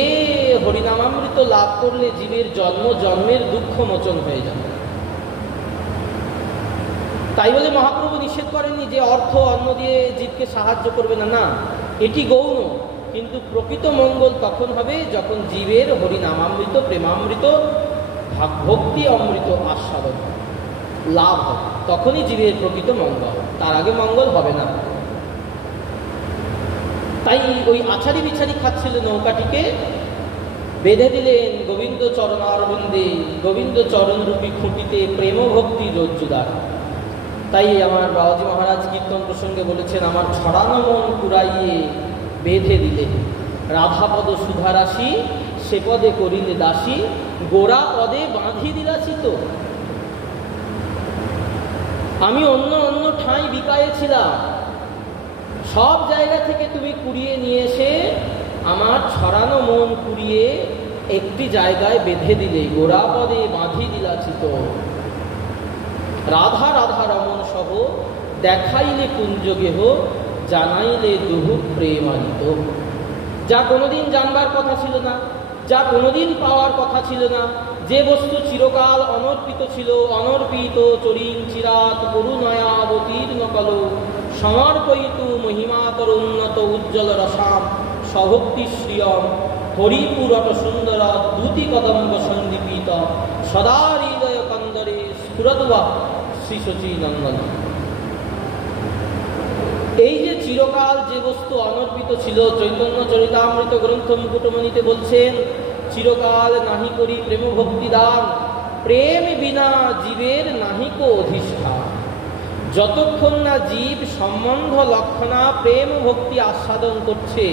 হরিনামামৃত লাভ করলে জীবের জন্ম জন্মের দুঃখ মোচন হয়ে যাবে। তাই বলে মহাপ্রভু নিষেধ করেননি যে অর্থ অন্ন দিয়ে জীবকে সাহায্য করবে না, না, এটি গৌণ। কিন্তু প্রকৃত মঙ্গল তখন হবে যখন জীবের হরিনামামৃত, প্রেমামৃত, ভক্তি অমৃত আস্বাদন লাভ হবে, তখনই জীবের প্রকৃত মঙ্গল, তার আগে মঙ্গল হবে না। তাই ওই আছাড়ি বিছাড়ি খাচ্ছিল নৌকাটিকে বেঁধে দিলেন গোবিন্দ চরণারবিন্দে, গোবিন্দ চরণরূপী খুঁটিতে প্রেম ভক্তি রজ্জুদার। তাই আমার বাবাজি মহারাজ কীর্তন প্রসঙ্গে বলেছেন, আমার ছড়ানো মন কুড়াইয়ে বেঁধে দিলে রাধাপদ সুধারাশি, সে পদে করিলে দাসী, গোড়া পদে বাঁধি দিলাছি তো। আমি অন্য অন্য ঠাঁই বিকায়েছিলাম, সব জায়গা থেকে তুমি কুড়িয়ে নিয়ে এসে আমার ছড়ানো মন কুড়িয়ে একটি জায়গায় বেঁধে দিলে, গোড়া পদে বাঁধি দিলাছি তো। রাধা রাধা রমন সহ দেখাইলে কুঞ্জ গেহ, জানাইলে দুহু প্রেমানিত। যা কোনোদিন জানবার কথা ছিল না, যা কোনোদিন পাওয়ার কথা ছিল না, যে বস্তু চিরকাল অনর্পিত ছিল, অনর্পিত চরিন চিরাত করুণয়া অবতীর্ণ কল, সমর্পয়িতু মহিমাতর উন্নত উজ্জ্বল রসাম সভক্তি শ্রিয়ম, হরিপুরট সুন্দর দ্যুতি কদম্ব সন্দীপিত, সদা হৃদয় কন্দরে স্ফুরদ্বা শ্রী শচীনন্দন। এই যে চিরকাল যে বস্তু অনর্পিত ছিল, চৈতন্য চরিতামৃত গ্রন্থ মুকুটমণিতে বলছেন, চিরকাল নাহি করি প্রেম ভক্তি দান, প্রেম বিনা জীবের নাহিক অধিষ্ঠান। যতক্ষণ না জীব সম্বন্ধ লক্ষণা প্রেম ভক্তি আস্বাদন করছে,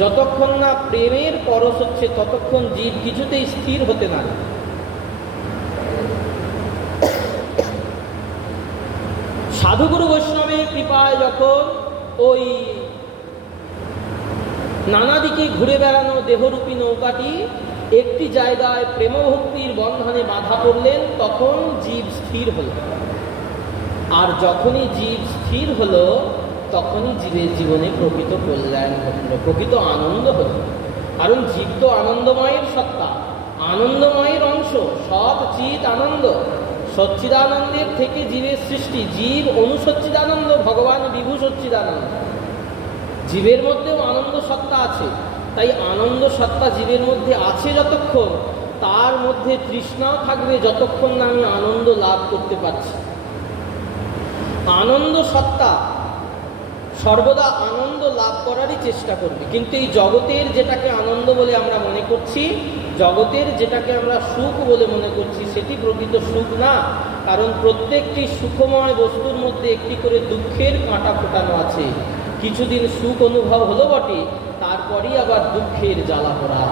যতক্ষণ না প্রেমের পরশ হচ্ছে, ততক্ষণ জীব কিছুতেই স্থির হতে না। সাধুগুরু বৈষ্ণবের কৃপায় যখন ওই নানা দিকে ঘুরে বেড়ানো দেহরূপী নৌকাটি একটি জায়গায় প্রেমভক্তির বন্ধনে বাধা পড়লেন, তখন জীব স্থির হল। আর যখনই জীব স্থির হলো, তখনই জীবের জীবনে প্রকৃত কল্যাণ ঘটল, প্রকৃত আনন্দ হল। কারণ জীব তো আনন্দময়ের সত্তা, আনন্দময়ের অংশ, সৎ চিৎ আনন্দ। সচ্চিদানন্দের থেকে জীবের সৃষ্টি, জীব অনুসচ্চিদানন্দ, ভগবান বিভু সচ্চিদানন্দ। জীবের মধ্যেও আনন্দ সত্তা আছে। তাই আনন্দ সত্তা জীবের মধ্যে আছে যতক্ষণ, তার মধ্যে তৃষ্ণাও থাকবে যতক্ষণ না আমি আনন্দ লাভ করতে পারছি। আনন্দ সত্তা সর্বদা আনন্দ লাভ করারই চেষ্টা করবে। কিন্তু এই জগতের যেটাকে আনন্দ বলে আমরা মনে করছি, জগতের যেটাকে আমরা সুখ বলে মনে করছি, সেটি প্রকৃত সুখ না। কারণ প্রত্যেকটি সুখময় বস্তুর মধ্যে একটি করে দুঃখের কাঁটা ফোটানো আছে। কিছুদিন সুখ অনুভব হলো বটে, তারপরই আবার দুঃখের জ্বালা পোড়া।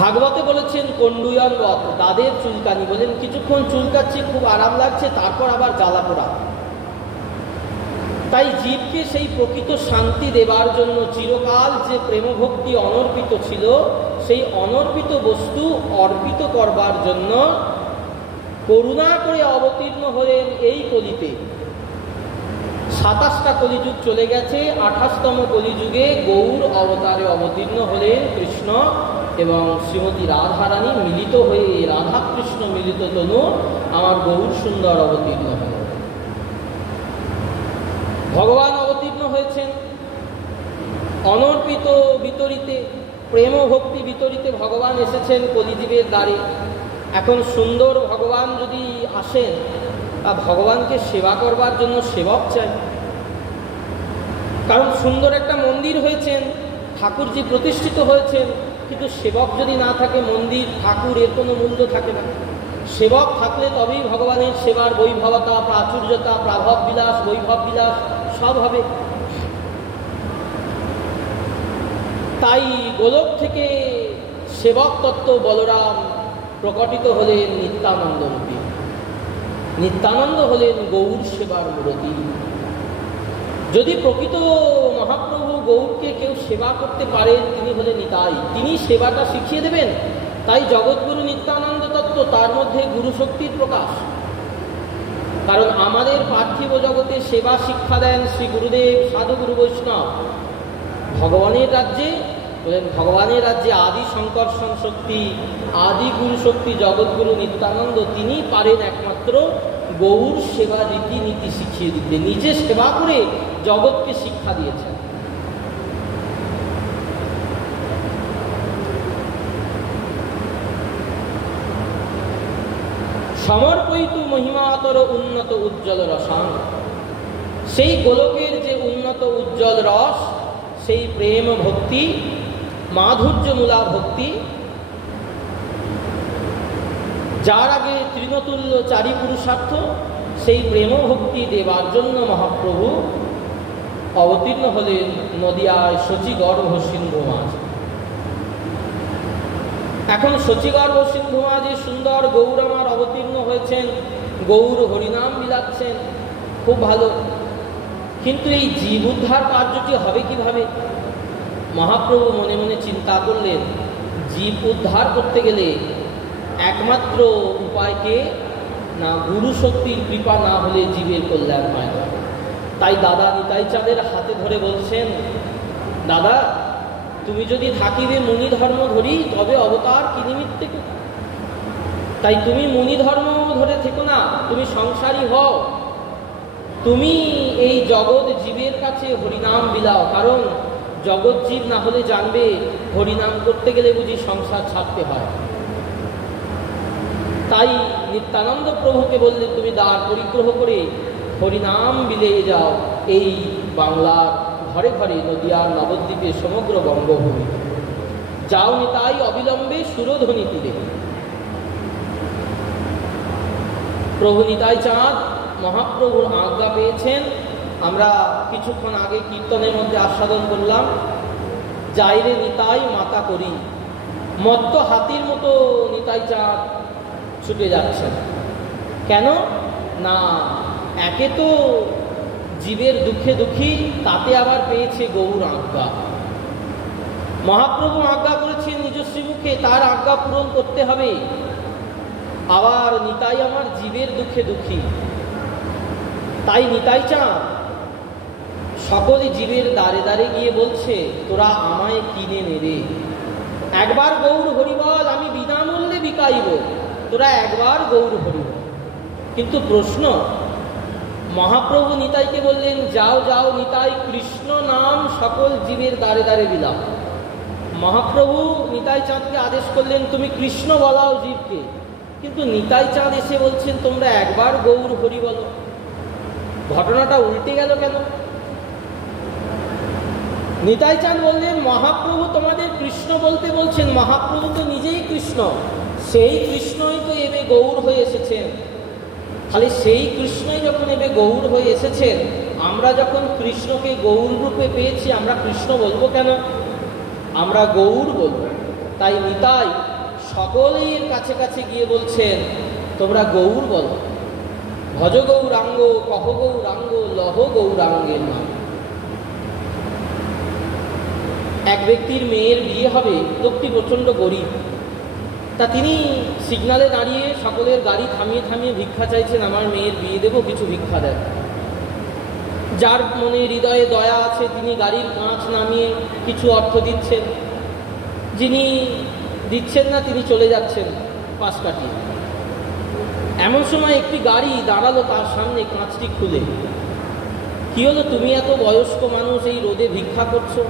ভাগবতে বলেছেন কণ্ডুয়ঙ্গত, দাদের চুলকানি, বলেন কিছুক্ষণ চুলকাচ্ছে, খুব আরাম লাগছে, তারপর আবার জ্বালা পোড়া। তাই জীবকে সেই প্রকৃত শান্তি দেবার জন্য চিরকাল যে প্রেমভক্তি অনর্পিত ছিল, সেই অনর্পিত বস্তু অর্পিত করবার জন্য করুণা করে অবতীর্ণ হলেন এই কলিতে। 27টা কলিযুগ চলে গেছে, 28তম কলিযুগে গৌর অবতারে অবতীর্ণ হলেন কৃষ্ণ এবং শ্রীমতী রাধারানী মিলিত হয়ে, রাধাকৃষ্ণ মিলিত তনু আমার গৌর সুন্দর অবতীর্ণ হলেন। ভগবান অবতীর্ণ হয়েছেন অনর্পিত বিতরিতে, প্রেম ভক্তি বিতরিতে ভগবান এসেছেন কলিজীবের দ্বারে। এখন সুন্দর ভগবান যদি আসেন, তা ভগবানকে সেবা করবার জন্য সেবক চাই। কারণ সুন্দর একটা মন্দির হয়েছেন, ঠাকুরজি প্রতিষ্ঠিত হয়েছেন, কিন্তু সেবক যদি না থাকে, মন্দির ঠাকুর এর কোনো মূল্য থাকে না। সেবক থাকলে তবেই ভগবানের সেবার বৈভবতা, প্রাচুর্যতা, প্রাভব বিলাস, বৈভব বিলাস সব হবে। তাই গোলক থেকে সেবক তত্ত্ব বলরাম প্রকটিত হলেন নিত্যানন্দ রূপে। নিত্যানন্দ হলেন গৌর সেবার মূরতি। যদি প্রকৃত মহাপ্রভু গৌরকে কেউ সেবা করতে পারেন, তিনি হলেন নিতাই, তিনি সেবাটা শিখিয়ে দেবেন। তাই জগৎগুরু নিত্যানন্দ তত্ত্ব, তার মধ্যে গুরু শক্তির প্রকাশ। কারণ আমাদের পার্থিব জগতে সেবা শিক্ষা দেন শ্রী গুরুদেব, সাধু গুরু বৈষ্ণব। ভগবানের রাজ্যে বলেন, ভগবানের রাজ্যে আদি সংকর্ষণ শক্তি, আদি গুরু শক্তি জগৎগুরু নিত্যানন্দ, তিনি পারেন একমাত্র গৌর সেবা রীতিনীতি শিখিয়ে দিতে। নিজে সেবা করে জগৎকে শিক্ষা দিয়েছেন। সমর্পয়িতু মহিমাতর উন্নত উজ্জ্বল রসাং, সেই গোলকের যে উন্নত উজ্জ্বল রস, সেই প্রেম ভক্তি, মাধুর্যমূলা ভক্তি, যার আগে তৃণতুল্য চারি পুরুষার্থ, সেই প্রেম ভক্তি দেবার জন্য মহাপ্রভু অবতীর্ণ হলেন নদিয়ায় শচীগর্ভ সিন্ধু মাঝ। এখন শচীগর্ভ সিন্ধু মাঝে সুন্দর গৌর আমার অবতীর্ণ হয়েছেন, গৌর হরিনাম বিলাচ্ছেন, খুব ভালো। কিন্তু এই জীব উদ্ধার কার্যটি হবে কিভাবে? মহাপ্রভু মনে মনে চিন্তা করলেন, জীব উদ্ধার করতে গেলে একমাত্র উপায়কে না, গুরু শক্তির কৃপা না হলে জীবের কল্যাণ হয় না। তাই দাদা নিতাই চাঁদের হাতে ধরে বলছেন, দাদা তুমি যদি থাকিবে মুনি ধর্ম ধরি, তবে অবতার কি নিমিত্তে? তাই তুমি মুনি ধর্ম ধরে থেকো না, তুমি সংসারী হও, তুমি এই জগৎ জীবের কাছে হরিনাম বিলাও। কারণ জগৎ জীব না হলে জানবে হরিনাম করতে গেলে বুঝি সংসার ছাড়তে হয়। তাই নিত্যানন্দ প্রভুকে বললেন, তুমি দ্বার পরিগ্রহ করে হরিনাম বিলিয়ে যাও এই বাংলার ঘরে ঘরে, নদিয়ার নবদ্বীপে, সমগ্র বঙ্গভূমি। যাও নিতাই অবিলম্বে সুরধ্বনি তুলে। প্রভু নিতাই চাঁদ মহাপ্রভুর আজ্ঞা পেয়েছেন। আমরা কিছুক্ষণ আগে কীর্তনের মধ্যে আস্বাদন করলাম, যাইরে নিতাই মাতা করি। মত্ত হাতির মতো নিতাই চাঁদ ছুটে যাচ্ছেন। কেন না, একে তো জীবের দুঃখে দুঃখী, তাতে আবার পেয়েছে গৌর আজ্ঞা। মহাপ্রভু আজ্ঞা করেছেন নিজশ্রী মুখে, তার আজ্ঞা পূরণ করতে হবে। আবার নিতাই আমার জীবের দুঃখে দুঃখী, তাই নিতাই চাঁদ সকলে জীবের দ্বারে দ্বারে গিয়ে বলছে, তোরা আমায় কিনে নেবে, একবার গৌর হরিবল, আমি বিনামূল্যে বিকাইব, তোরা একবার গৌর হরিবল। কিন্তু প্রশ্ন, মহাপ্রভু নিতাইকে বললেন, যাও যাও নিতাই, কৃষ্ণ নাম সকল জীবের দ্বারে দ্বারে বিলাও। মহাপ্রভু নিতাই চাঁদকে আদেশ করলেন, তুমি কৃষ্ণ বলাও জীবকে। কিন্তু নিতাই চাঁদ এসে বলছেন, তোমরা একবার গৌর হরি বলো। ঘটনাটা উল্টে গেল কেন? নিতাই চাঁদ বললেন, মহাপ্রভু তোমাদের কৃষ্ণ বলতে বলছেন, মহাপ্রভু তো নিজেই কৃষ্ণ, সেই কৃষ্ণই তো এবে গৌর হয়ে এসেছেন। খালি সেই কৃষ্ণই যখন এবে গৌর হয়ে এসেছেন, আমরা যখন কৃষ্ণকে গৌর রূপে পেয়েছি, আমরা কৃষ্ণ বলবো কেন? আমরা গৌর বলবো। তাই নিতাই সকলের কাছে কাছে গিয়ে বলছেন, তোমরা গৌর বলো, ভজ গৌরাঙ্গ, কহ গৌরাঙ্গ, লহ গৌরাঙ্গের নাম। এক ব্যক্তির মেয়ের বিয়ে হবে, লোকটি প্রচণ্ড গরিব। তা তিনি সিগনালে দাঁড়িয়ে সকলের গাড়ি থামিয়ে থামিয়ে ভিক্ষা চাইছেন, আমার মেয়ের বিয়ে দেবো, কিছু ভিক্ষা দেন। যার মনে হৃদয়ে দয়া আছে তিনি গাড়ির কাঁচ নামিয়ে কিছু অর্থ দিচ্ছেন, যিনি দিচ্ছেন না তিনি চলে যাচ্ছেন পাশ কাটিয়ে। এমন সময় একটি গাড়ি দাঁড়ালো তার সামনে, কাঁচটি খুলে। কি হলো, তুমি এত বয়স্ক মানুষ এই রোদে ভিক্ষা করছো?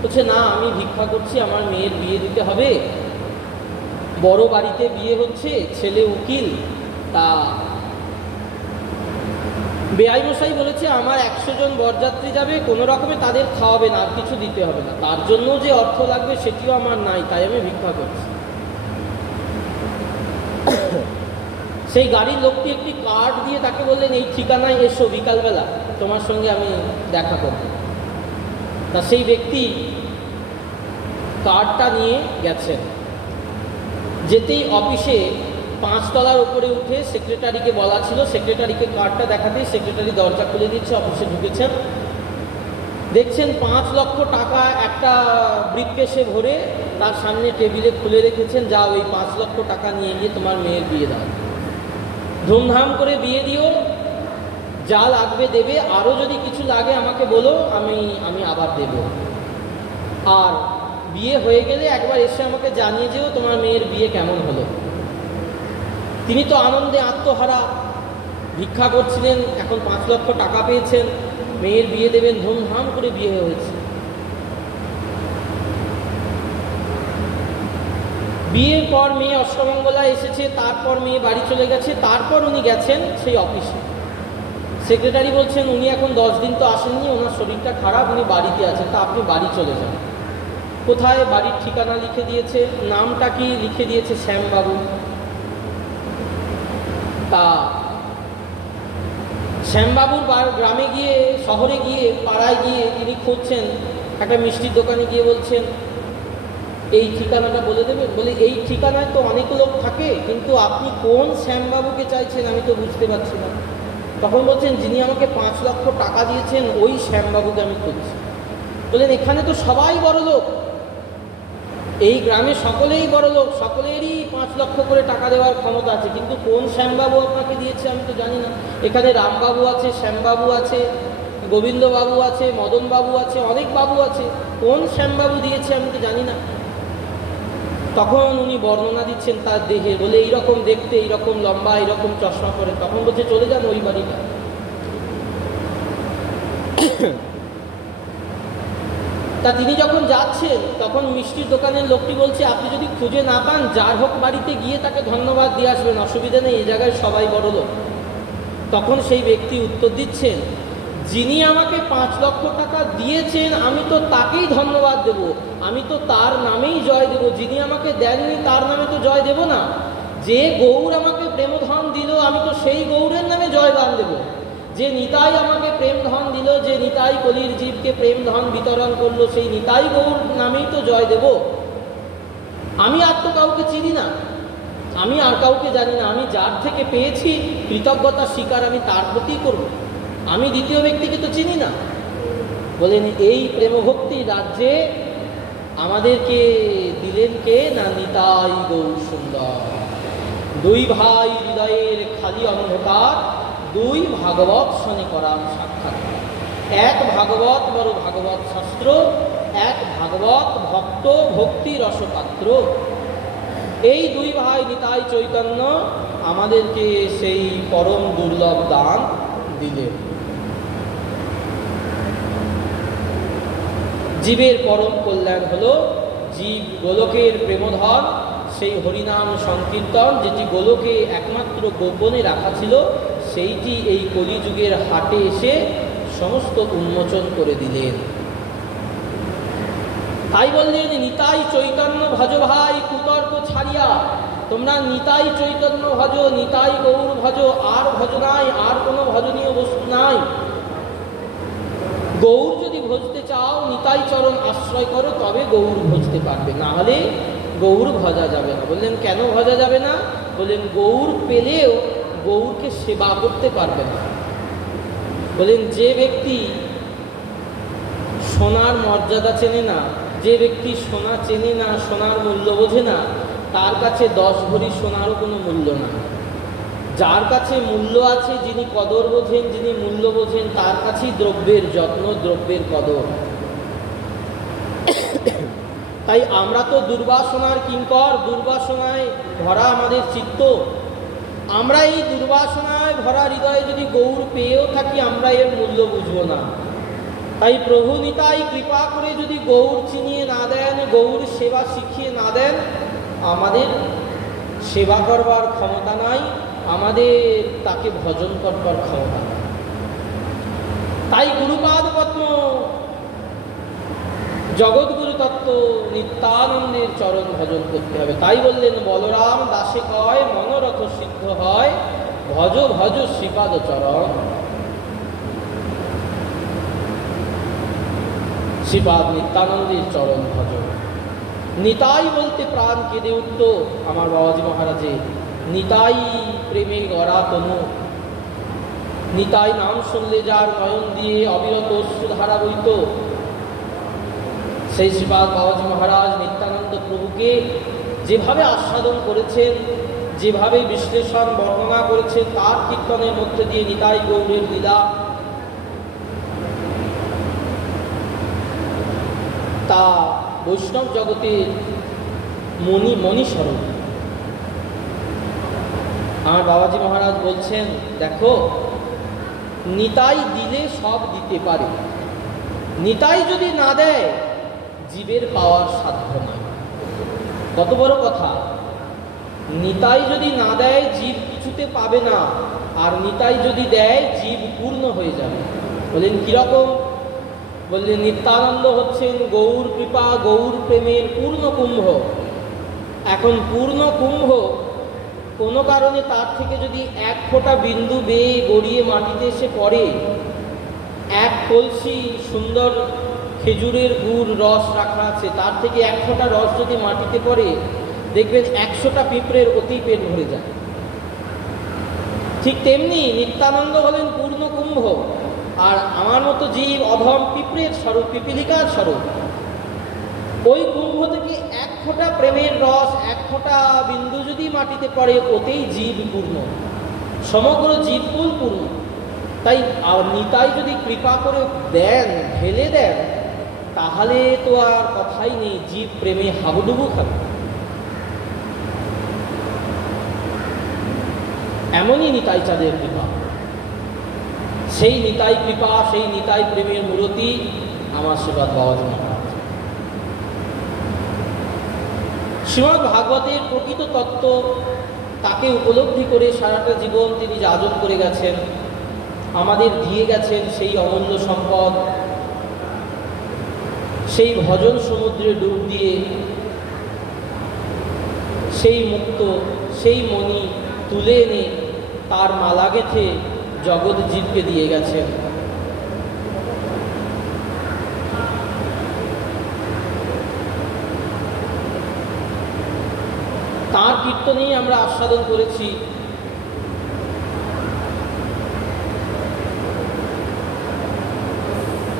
বলছে, না আমি ভিক্ষা করছি, আমার মেয়ের বিয়ে দিতে হবে, বড় বাড়িতে বিয়ে হচ্ছে, ছেলে উকিল, তা বেআই মশাই বলেছে আমার 100 জন বরযাত্রী যাবে, কোনো রকমে তাদের খাওয়াবেন, আর কিছু দিতে হবে না, তার জন্য যে অর্থ লাগবে সেটিও আমার নাই, তাই আমি ভিক্ষা করছি। সেই গাড়ির লোকটি একটি কার্ড দিয়ে তাকে বললেন, এই ঠিকানায় এসো, বিকালবেলা তোমার সঙ্গে আমি দেখা করব। তা সেই ব্যক্তি কার্ডটা নিয়ে গেছেন। যেতেই অফিসে 5 তলার উপরে উঠে সেক্রেটারিকে বলা ছিল, সেক্রেটারিকে কার্ডটা দেখাতেই সেক্রেটারি দরজা খুলে দিচ্ছে, অফিসে ঢুকেছেন। দেখছেন 5 লক্ষ টাকা একটা ব্রিফকেসে ভরে তার সামনে টেবিলে খুলে রেখেছেন, যাও এই 5 লক্ষ টাকা নিয়ে গিয়ে তোমার মেয়ের বিয়ে দাও, ধুমধাম করে বিয়ে দিও, যা লাগবে দেবে, আরও যদি কিছু লাগে আমাকে বলো, আমি আবার দেব, আর বিয়ে হয়ে গেলে একবার এসে আমাকে জানিয়ে যেও তোমার মেয়ের বিয়ে কেমন হলো। তিনি তো আনন্দে আত্মহারা, ভিক্ষা করছিলেন, এখন 5 লক্ষ টাকা পেয়েছেন, মেয়ের বিয়ে দেবেন, ধুমধাম করে বিয়ে হয়েছে। বিয়ের পর মেয়ে অষ্টমঙ্গলা এসেছে, তারপর মেয়ে বাড়ি চলে গেছে, তারপর উনি গেছেন সেই অফিসে। সেক্রেটারি বলছেন উনি এখন 10 দিন তো আসেননি, ওনার শরীরটা খারাপ, উনি বাড়িতে আছেন, তা আপনি বাড়ি চলে যান। কোথায়? বাড়ির ঠিকানা লিখে দিয়েছে, নামটা কি লিখে দিয়েছে, শ্যামবাবু। তা শ্যামবাবুর গ্রামে গিয়ে, শহরে গিয়ে, পাড়ায় গিয়ে তিনি খুঁজছেন, একটা মিষ্টির দোকানে গিয়ে বলছেন এই ঠিকানাটা বলে দেবেন? বলে এই ঠিকানায় তো অনেক লোক থাকে, কিন্তু আপনি কোন শ্যামবাবুকে চাইছেন আমি তো বুঝতে পারছি না। তখন বলছেন যিনি আমাকে 5 লক্ষ টাকা দিয়েছেন ওই শ্যামবাবুকে আমি খুঁজছি। বললেন এখানে তো সবাই বড় লোক, এই গ্রামে সকলেই বড় লোক, সকলেরই 5 লক্ষ করে টাকা দেওয়ার ক্ষমতা আছে, কিন্তু কোন শ্যামবাবু আপনাকে দিয়েছে আমি তো জানি না। এখানে রামবাবু আছে, শ্যামবাবু আছে, গোবিন্দবাবু আছে, মদনবাবু আছে, অনেক বাবু আছে, কোন শ্যামবাবু দিয়েছে আমি তো জানি না। তখন উনি বর্ণনা দিচ্ছেন তার দেহে, বলে এইরকম দেখতে, এইরকম লম্বা, এইরকম চশমা পরে। তখন বলছে চলে যান ওই বাড়িটা। তা তিনি যখন যাচ্ছেন তখন মিষ্টির দোকানের লোকটি বলছে আপনি যদি খুঁজে না পান, যার হোক বাড়িতে গিয়ে তাকে ধন্যবাদ দিয়ে আসবেন, অসুবিধা নেই, এই জায়গায় সবাই বড় লোক। তখন সেই ব্যক্তি উত্তর দিচ্ছেন যিনি আমাকে 5 লক্ষ টাকা দিয়েছেন আমি তো তাকেই ধন্যবাদ দেব, আমি তো তার নামেই জয় দেব, যিনি আমাকে দেননি তার নামে তো জয় দেব না। যে গৌর আমাকে প্রেমধন দিল আমি তো সেই গৌরের নামে জয়গান দেব। যে নিতাই আমাকে প্রেম ধন দিল, যে নিতাই কলির জীবকে প্রেম ধন বিতরণ করলো, সেই নিতাই গৌর নামেই তো জয় দেব। আমি আর তো কাউকে চিনি না, আমি আর কাউকে জানি না, আমি যার থেকে পেয়েছি কৃতজ্ঞতা স্বীকার আমি তার প্রতি করব, আমি দ্বিতীয় ব্যক্তিকে তো চিনি না। বলেন এই প্রেমভক্তি রাজ্যে আমাদেরকে দিলেন কে না নিতাই গৌর সুন্দর। 2 ভাই হৃদয়ের খালি অন্ধকার, 2 ভাগবত শনি করার সাক্ষাৎ। 1 ভাগবত বড় ভাগবত শাস্ত্র, 1 ভাগবত ভক্ত ভক্তি রসপাত্র। এই 2 ভাই নিতাই চৈতন্য আমাদেরকে সেই পরম দুর্লভ দান দিলেন। জীবের পরম কল্যাণ হলো জীব গোলকের প্রেমধন, সেই হরিনাম সংকীর্তন যেটি গোলকে একমাত্র গোপনে রাখা ছিল, সেইটি এই কলিযুগের হাটে এসে সমস্ত উন্মোচন করে দিলেন। তাই বললেন নিতাই চৈতন্য ভজ ভাই কুতর্ক ছাড়িয়া, তোমরা নিতাই চৈতন্য ভজ, নিতাই গৌর ভজ, আর ভজ নাই, আর কোনো ভজনীয় বস্তু নাই। গৌর যদি ভজতে চাও নিতাই চরণ আশ্রয় করো, তবে গৌর ভজতে পারবে, না হলে গৌর ভজা যাবে না। বললেন কেন ভজা যাবে না? বললেন গৌর পেলেও গৌরকে সেবা করতে পারবে না। বললেন যে ব্যক্তি সোনার মর্যাদা চেনে না, যে ব্যক্তি সোনা চেনে না, সোনার মূল্য বোঝে না, তার কাছে 10 ভরি সোনারও কোনো মূল্য না। যার কাছে মূল্য আছে, যিনি কদর বোঝেন, যিনি মূল্য বোঝেন, তার কাছেই দ্রব্যের যত্ন, দ্রব্যের কদর। তাই আমরা তো দুর্বাসনার কিঙ্কর, দুর্বাসনায় ভরা আমাদের চিত্ত। আমরা এই দুর্বাসনায় ভরা হৃদয়ে যদি গৌর পেয়েও থাকি, আমরা এর মূল্য বুঝব না। তাই প্রভু নিতাই কৃপা করে যদি গৌর চিনিয়ে না দেন, গৌর সেবা শিখিয়ে না দেন, আমাদের সেবা করবার ক্ষমতা নাই, আমাদের তাকে ভজন করবার ক্ষমতা নাই। তাই গুরুপাদ পদ্ম, জগৎগুরু তত্ত্ব, নিত্যানন্দের চরণ ভজন করতে হবে। তাই বললেন বলরাম দাসে কয় মনোরথ সিদ্ধ হয়, ভজ ভজ শ্রীপাদ চরণ। শ্রীপাদ নিত্যানন্দের চরণ ভজন। নিতাই বলতে প্রাণ কেঁদে উঠত আমার বাবাজি মহারাজে। নিতাই প্রেমে গড়া তনু, নিতাই নাম শুনলে যার নয়ন দিয়ে অবিরত অশ্রুধারা বইত, সেই শ্রীপাদ বাবাজি মহারাজ নিত্যানন্দ প্রভুকে যেভাবে আস্বাদন করেছেন, যেভাবে বিশ্লেষণ বর্ণনা করেছেন, তার কীর্তনের মধ্যে দিয়ে নিতাই গৌরের লীলা তা বৈষ্ণব জগতের মণিস্বরূপ। আমার বাবাজি মহারাজ বলছেন, দেখো নিতাই দিলে সব দিতে পারে, নিতাই যদি না দেয় জীবের পাওয়ার সাধ্য নাই। কত বড় কথা! নিতাই যদি না দেয় জীব কিছুতে পাবে না, আর নিতাই যদি দেয় জীব পূর্ণ হয়ে যাবে। বললেন কিরকম? বললেন নিত্যানন্দ হচ্ছেন গৌর কৃপা গৌর প্রেমের পূর্ণ কুম্ভ। এখন পূর্ণ কুম্ভ কোনো কারণে তার থেকে যদি এক ফোঁটা বিন্দু বেয়ে গড়িয়ে মাটিতে এসে পড়ে, এক কলসি সুন্দর খেজুরের গুড় রস রাখা আছে, তার থেকে এক ফোঁটা রস যদি মাটিতে পড়ে, দেখবেন 100টা পিঁপড়ের অতি পেট ভরে যায়। ঠিক তেমনি নিত্যানন্দ হলেন পূর্ণ কুম্ভ, আর আমার মতো জীব অধম পিঁপড়ের স্বরূপ, পিপীলিকার স্বরূপ। ওই কুম্ভ থেকে এক ফোঁটা প্রেমের রস, এক ফোঁটা বিন্দু যদি মাটিতে পড়ে, ওতেই জীব পূর্ণ, সমগ্র জীবকুল পূর্ণ। তাই নিতাই যদি কৃপা করে দেন, ঢেলে দেন, তাহলে তো আর কথাই নেই, জীব প্রেমে হাবুডুবু খাবে। এমনই নিতাই চাঁদের কৃপা। সেই নিতাই কৃপা, সেই নিতাই প্রেমের মূরতি আমার শ্রীপাদ বাবাজি মহারাজ। শ্রীমদ্ ভাগবতের প্রকৃত তত্ত্ব তাকে উপলব্ধি করে সারাটা জীবন তিনি যাজন করে গেছেন, আমাদের দিয়ে গেছেন সেই অমূল্য সম্পদ। সেই ভজন সমুদ্রে ডুব দিয়ে সেই মুক্ত, সেই মণি তুলে এনে তার মালা গেঁথে জগৎ জীবকে দিয়ে গেছেন। তাঁর কীর্তনেই আমরা আস্বাদন করেছি।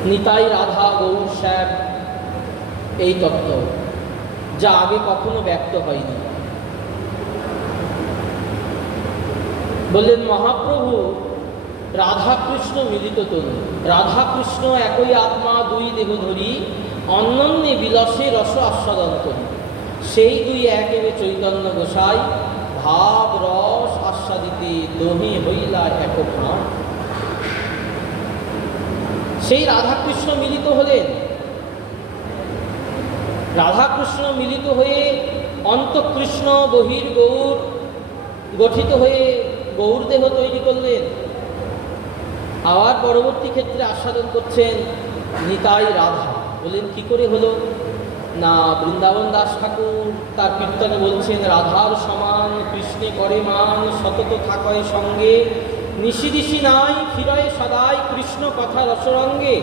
নিতাই রাধা গৌর শ্যাম, এই তত্ত্ব যা আগে কখনো ব্যক্ত হয়নি। বললেন মহাপ্রভু রাধাকৃষ্ণ মিলিত তনু, রাধাকৃষ্ণ একই আত্মা দুই দেহ ধরি, অনন্যে বিলাসে রস আস্বাদন করি। সেই দুই একেবে চৈতন্য গোসাই, ভাব রস আস্বাদিতে দহি হইলা এক ভাব। সেই রাধাকৃষ্ণ মিলিত হলেন। রাধাকৃষ্ণ মিলিত হয়ে অন্তঃকৃষ্ণ বহির গৌর গঠিত হয়ে গৌর দেহ তৈরি করলেন। আবার পরবর্তী ক্ষেত্রে আস্বাদন করছেন নিতাই রাধা। বলেন কি করে হলো? না, বৃন্দাবন দাস ঠাকুর তার কীর্তনে বলছেন, রাধার সমান কৃষ্ণে করে মান, সতত থাকয় সঙ্গে, নিশি দিশি নাই ফিরয় সদাই, কৃষ্ণ কথা রসরঙ্গে।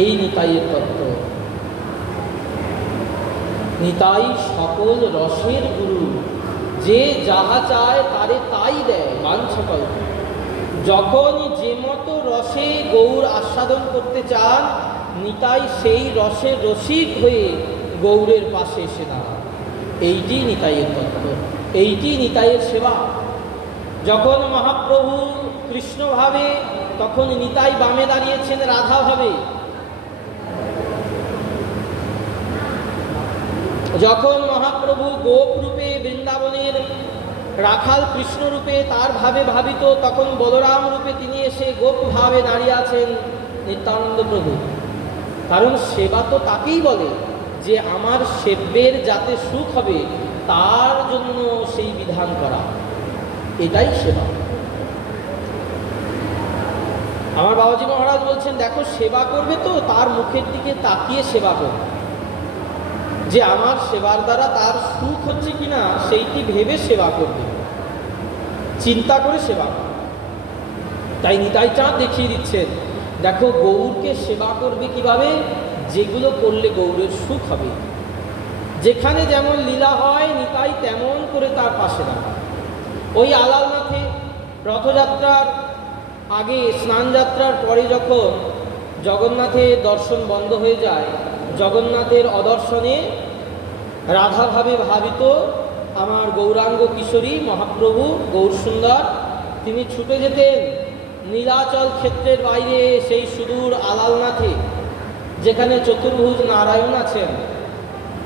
এই নিতাইয়ের তত্ত্ব। নিতাই সকল রসের গুরু, যে যাহা চায় তারে তাই দেয় বাঞ্ছাকল্প। যখন যে মতো রসে গৌর আস্বাদন করতে চান, নিতাই সেই রসের রসিক হয়ে গৌরের পাশে এসে দাঁড়ান। এইটি নিতাইয়ের তত্ত্ব, এইটি নিতাইয়ের সেবা। যখন মহাপ্রভু কৃষ্ণ ভাবে, তখন নিতাই বামে দাঁড়িয়েছেন রাধা ভাবে। যখন মহাপ্রভু গোপ রূপে বৃন্দাবনের রাখাল কৃষ্ণ রূপে তার ভাবে ভাবিত, তখন বলরাম রূপে তিনি এসে গোপ ভাবে দাঁড়িয়ে আছেন নিত্যানন্দ প্রভু। কারণ সেবা তো তাকেই বলে যে আমার সেব্যের যাতে সুখ হবে তার জন্য সেই বিধান করা, এটাই সেবা। আমার বাবাজি মহারাজ বলছেন, দেখো সেবা করবে তো তার মুখের দিকে তাকিয়ে সেবা করবে, যে আমার সেবার দ্বারা তার সুখ হচ্ছে কিনা সেইটি ভেবে সেবা করবে, চিন্তা করে সেবা করবে। তাই নিতাই চাঁদ দেখিয়ে দিচ্ছেন, দেখো গৌরকে সেবা করবে কিভাবে, যেগুলো করলে গৌরের সুখ হবে। যেখানে যেমন লীলা হয় নিতাই তেমন করে তার পাশে রাখা। ওই আলালনাথে রথযাত্রার আগে, স্নানযাত্রার পরে যখন জগন্নাথের দর্শন বন্ধ হয়ে যায়, জগন্নাথের অদর্শনে রাধাভাবে ভাবিত আমার গৌরাঙ্গ কিশোরী মহাপ্রভু গৌরসুন্দর তিনি ছুটে যেতেন নীলাচল ক্ষেত্রের বাইরে সেই সুদূর আলালনাথে, যেখানে চতুর্ভুজ নারায়ণ আছেন,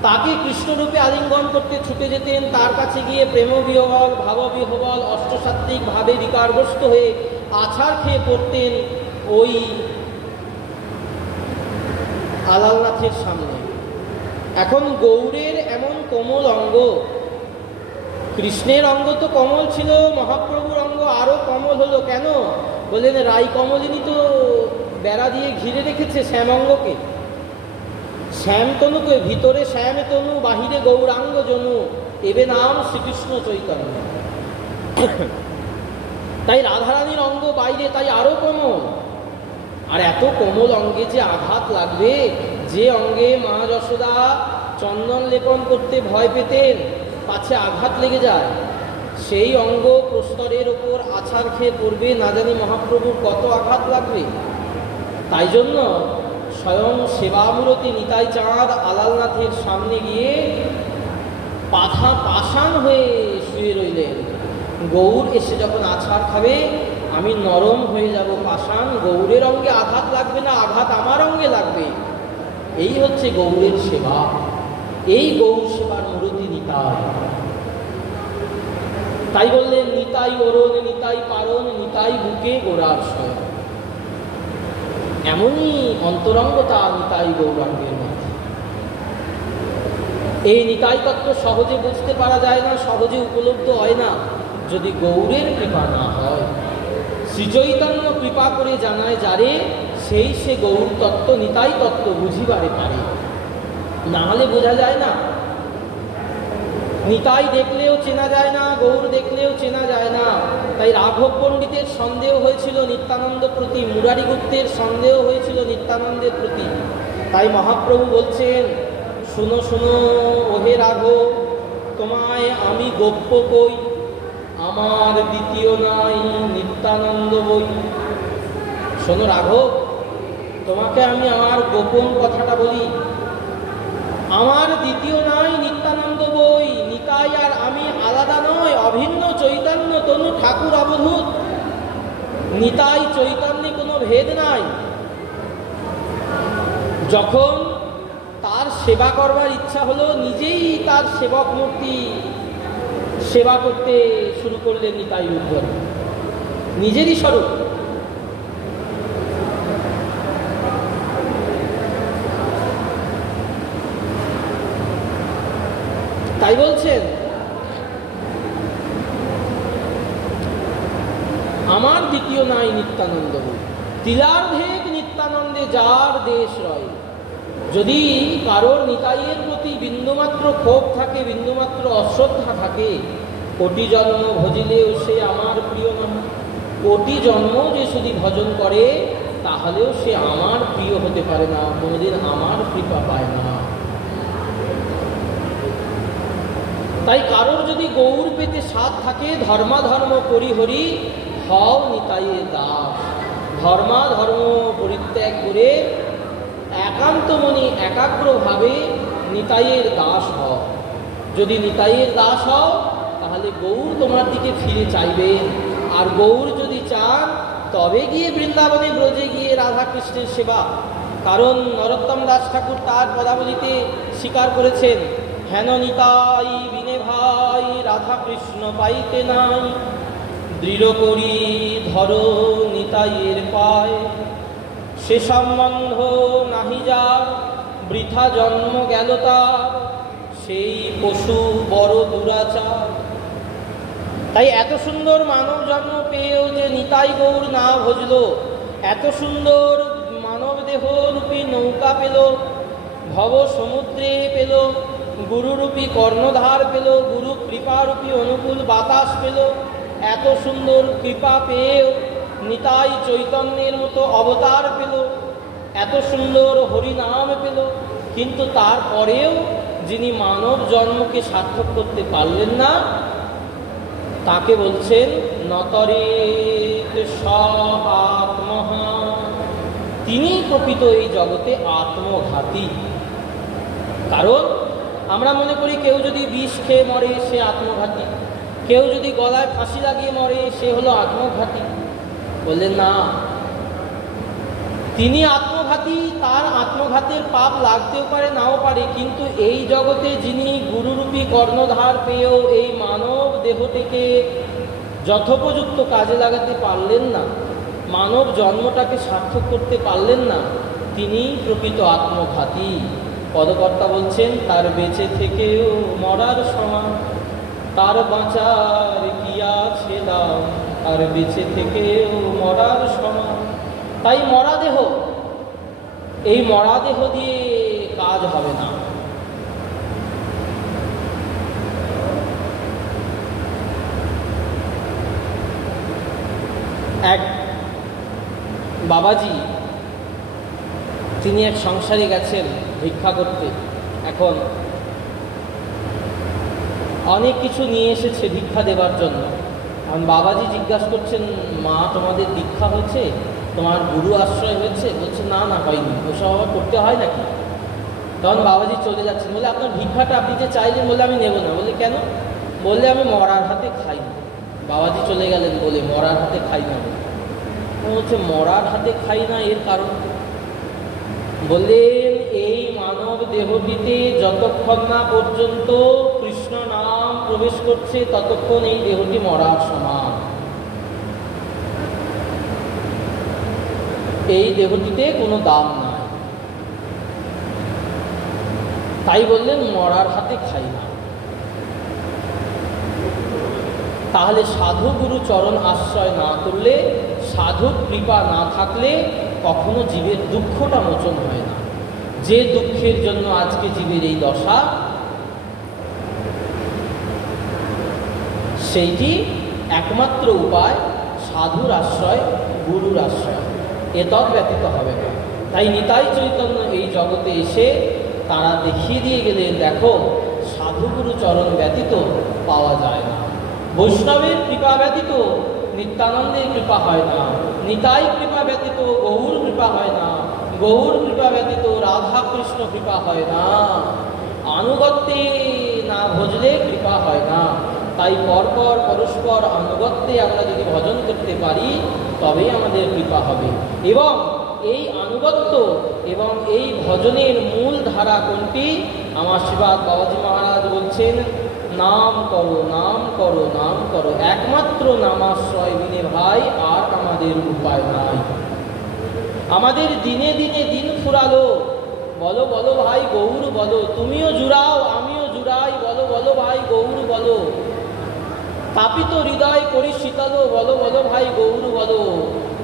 তাকে কৃষ্ণরূপে আলিঙ্গন করতে ছুটে যেতেন। তার কাছে গিয়ে প্রেমবিহবল ভাববিহবল অষ্টসাত্ত্বিক ভাবে বিকারগ্রস্ত হয়ে আছাড় খেয়ে পড়তেন ওই আলালনাথের সামনে। এখন গৌরের এমন কোমল অঙ্গ, কৃষ্ণের অঙ্গ তো কমল ছিল, মহাপ্রভুর অঙ্গ আরো কমল হলো কেন? বললেন রাই কমলিনী তো বেড়া দিয়ে ঘিরে রেখেছে শ্যামঙ্গকে, শ্যামতনুকে, ভিতরে শ্যাম তনু বাহিরে গৌরাঙ্গ জনু, এবে নাম শ্রীকৃষ্ণ চৈতন্য। তাই রাধারানীর অঙ্গ বাইরে, তাই আরো কোমল। আর এত কোমল অঙ্গে যে আঘাত লাগবে, যে অঙ্গে মা যশোদা চন্দন লেপন করতে ভয় পেতেন পাছে আঘাত লেগে যায়, সেই অঙ্গ প্রস্তরের ওপর আছাড় খেয়ে পড়বে, না জানি মহাপ্রভুর কত আঘাত লাগবে। তাই জন্য স্বয়ং সেবামূরতি নিতাই চাঁদ আলালনাথের সামনে গিয়ে পাষাণ হয়ে শুয়ে রইলেন। গৌর এসে যখন আছাড় খাবে আমি নরম হয়ে যাব পাষাণ, গৌরের অঙ্গে আঘাত লাগবে না, আঘাত আমার অঙ্গে লাগবে। এই হচ্ছে গৌরের সেবা, এই গৌর সেবার মূরতি নিতাই। তাই বললেন নিতাই অরণ নিতাই পারণ নিতাই বুকে গোড়ার শয়ন। এমনই অন্তরঙ্গতা নিতাই গৌরাঙ্গের মধ্যে। এই নিতাই তত্ত্ব সহজে বুঝতে পারা যায় না, সহজে উপলব্ধ হয় না যদি গৌরের কৃপা না হয়। শ্রীচৈতন্য কৃপা করে জানায় যারে, সেই সে গৌর তত্ত্ব নিতাই তত্ত্ব বুঝিবারে পারে, না হলে বোঝা যায় না। নিতাই দেখলেও চেনা যায় না, গৌর দেখলেও চেনা যায় না। তাই রাঘব পণ্ডিতের সন্দেহ হয়েছিল নিত্যানন্দ প্রতি, মুরারি গুপ্তের সন্দেহ হয়েছিল নিত্যানন্দের প্রতি। তাই মহাপ্রভু বলছেন, শুনো শুনো ওহে রাঘব, তোমায় আমি গোপ্য কই, আমার দ্বিতীয় নাই নিত্যানন্দ বই। শোনো রাঘব, তোমাকে আমি আমার গোপন কথাটা বলি, আমার দ্বিতীয় নাই নিত্যানন্দ বই। নিতাই আর আমি আলাদা নয়, অভিন্ন চৈতন্য তনু ঠাকুর অবধূত। নিতাই চৈতন্যে কোনো ভেদ নাই। যখন তার সেবা করবার ইচ্ছা হলো, নিজেই তার সেবক মূর্তি সেবা করতে শুরু করলেন নিতাই উদ্ধব, নিজেরই স্বরূপ। তাই বলছেন, আমার দ্বিতীয় নাই নিত্যানন্দ বই, তিলার্ধেক নিত্যানন্দে যার দেশ রয়। যদি কারোর নিতাইয়ের প্রতি বিন্দুমাত্র ক্ষোভ থাকে, বিন্দুমাত্র অশ্রদ্ধা থাকে, কোটি জন্ম ভজিলেও সে আমার প্রিয় নয়। কোটি জন্ম যে শুধু ভজন করে তাহলেও সে আমার প্রিয় হতে পারে না, কোনোদিন আমার কৃপা পায় না। তাই কারোর যদি গৌর পেতে স্বাদ থাকে, ধর্মাধর্ম পরিহরি হও নিতাইয়ের দাস। ধর্মাধর্ম পরিত্যাগ করে একান্তমনি একাগ্রভাবে নিতাইয়ের দাস হও। যদি নিতাইয়ের দাস হও তাহলে গৌর তোমার দিকে ফিরে চাইবেন। আর গৌর যদি চান তবে গিয়ে বৃন্দাবনে ব্রজে গিয়ে রাধা কৃষ্ণের সেবা। কারণ নরোত্তম দাস ঠাকুর তার পদাবলিতে স্বীকার করেছেন, হেন নিতাই বিনে ভাই রাধা কৃষ্ণ পাইতে নাই, দৃঢ় করি ধরো নিতাইয়ের পায়, সে সম্বন্ধ নাহি যার বৃথা জন্ম গেল তার, সেই পশু বড় দুরাচার। তাই এত সুন্দর মানব জন্ম পেয়েও যে নিতাই গৌর না ভজল, এত সুন্দর মানব দেহ রূপী নৌকা পেল, ভব সমুদ্রে পেল, গুরুরূপী কর্ণধার পেল, গুরু কৃপারূপী অনুকূল বাতাস পেল, এত সুন্দর কৃপা পেয়েও নিতাই চৈতন্যের মতো অবতার পেল, এত সুন্দর হরিনাম পেল, কিন্তু তারপরেও যিনি মানব জন্মকে সার্থক করতে পারলেন না, তাকে বলছেন নতরেত স আত্মহা, তিনি প্রকৃত এই জগতে আত্মঘাতী। কারণ আমরা মনে করি কেউ যদি বিষ খেয়ে মরে সে আত্মঘাতী, কেউ যদি গলায় ফাঁসি লাগিয়ে মরে সে হলো আত্মঘাতী। বললেন না, তিনি আত্মঘাতী, তার আত্মঘাতের পাপ লাগতেও পারে নাও পারে, কিন্তু এই জগতে যিনি গুরুরূপী কর্ণধার পেয়েও এই মানব দেহটিকে যথোপযুক্ত কাজে লাগাতে পারলেন না, মানব জন্মটাকে সার্থক করতে পারলেন না, তিনি প্রকৃত আত্মঘাতী। পদকর্তা বলছেন তার বেঁচে থেকেও মরার সমান, তার বাঁচার কি আছে দাম, আর বেঁচে থেকেও মরার সমান। তাই মরা দেহ, এই মরা দেহ দিয়ে কাজ হবে না। এক বাবাজি, তিনি এক সংসারে গেছেন ভিক্ষা করতে। এখন অনেক কিছু নিয়ে এসেছে ভিক্ষা দেবার জন্য। এখন বাবাজি জিজ্ঞাসা করছেন, মা তোমাদের দীক্ষা হয়েছে, তোমার গুরু আশ্রয় হয়েছে? বলছে না না হয়নি। ওসব আবার করতে হয় নাকি? তখন বাবাজি চলে যাচ্ছেন, বলে আপনার ভিক্ষাটা আপনি যে চাইলেন, বলে আমি নেব না। বলে কেন? বললে আমি মরার হাতে খাই না। বাবাজি চলে গেলেন বলে মরার হাতে খাই না। বলছে মরার হাতে খাই না, এর কারণ? বললেন এই মানব দেহটিতে যতক্ষণ না পর্যন্ত কৃষ্ণ নাম প্রবেশ করছে ততক্ষণ এই দেহটি মরার সমান। এই দেহটিতে কোনো দাম নাই। তাই বললেন মরার হাতে খাই না। তাহলে সাধু গুরু চরণ আশ্রয় না করলে, সাধু কৃপা না থাকলে কখনো জীবের দুঃখটা মোচন হয় না। যে দুঃখের জন্য আজকে জীবের এই দশা, সেইটি একমাত্র উপায় সাধুর আশ্রয়, গুরুর আশ্রয়, এতদ ব্যতীত হবে না। তাই নিতাই চৈতন্য এই জগতে এসে তারা দেখিয়ে দিয়ে গেলেন, দেখো সাধুগুরু চরণ ব্যতীত পাওয়া যায় না, বৈষ্ণবের কৃপা ব্যতীত নিত্যানন্দের কৃপা হয় না, নিতাই কৃপা ব্যতীত গৌর কৃপা হয় না, গৌর কৃপা ব্যতীত রাধা কৃষ্ণ কৃপা হয় না, আনুগত্যে না ভজলে কৃপা হয় না। তাই পরপর পরস্পর আনুগত্যে আমরা যদি ভজন করতে পারি তবেই আমাদের কৃপা হবে। এবং এই আনুগত্য এবং এই ভজনের মূল ধারা কোনটি? আমার শ্রীপাদ বাবাজি মহারাজ বলছেন, নাম করো, নাম করো, নাম করো, একমাত্র নামাশ্রয় বিনে ভাই আর আমাদের উপায় নাই। আমাদের দিনে দিনে দিন ফুরালো, বলো বলো ভাই গৌর বলো, তুমিও জুড়াও আমিও জুড়াই, বলো বলো ভাই গৌর বলো, তাপিত হৃদয় করি শীতল, বলো বলো ভাই গৌর বলো।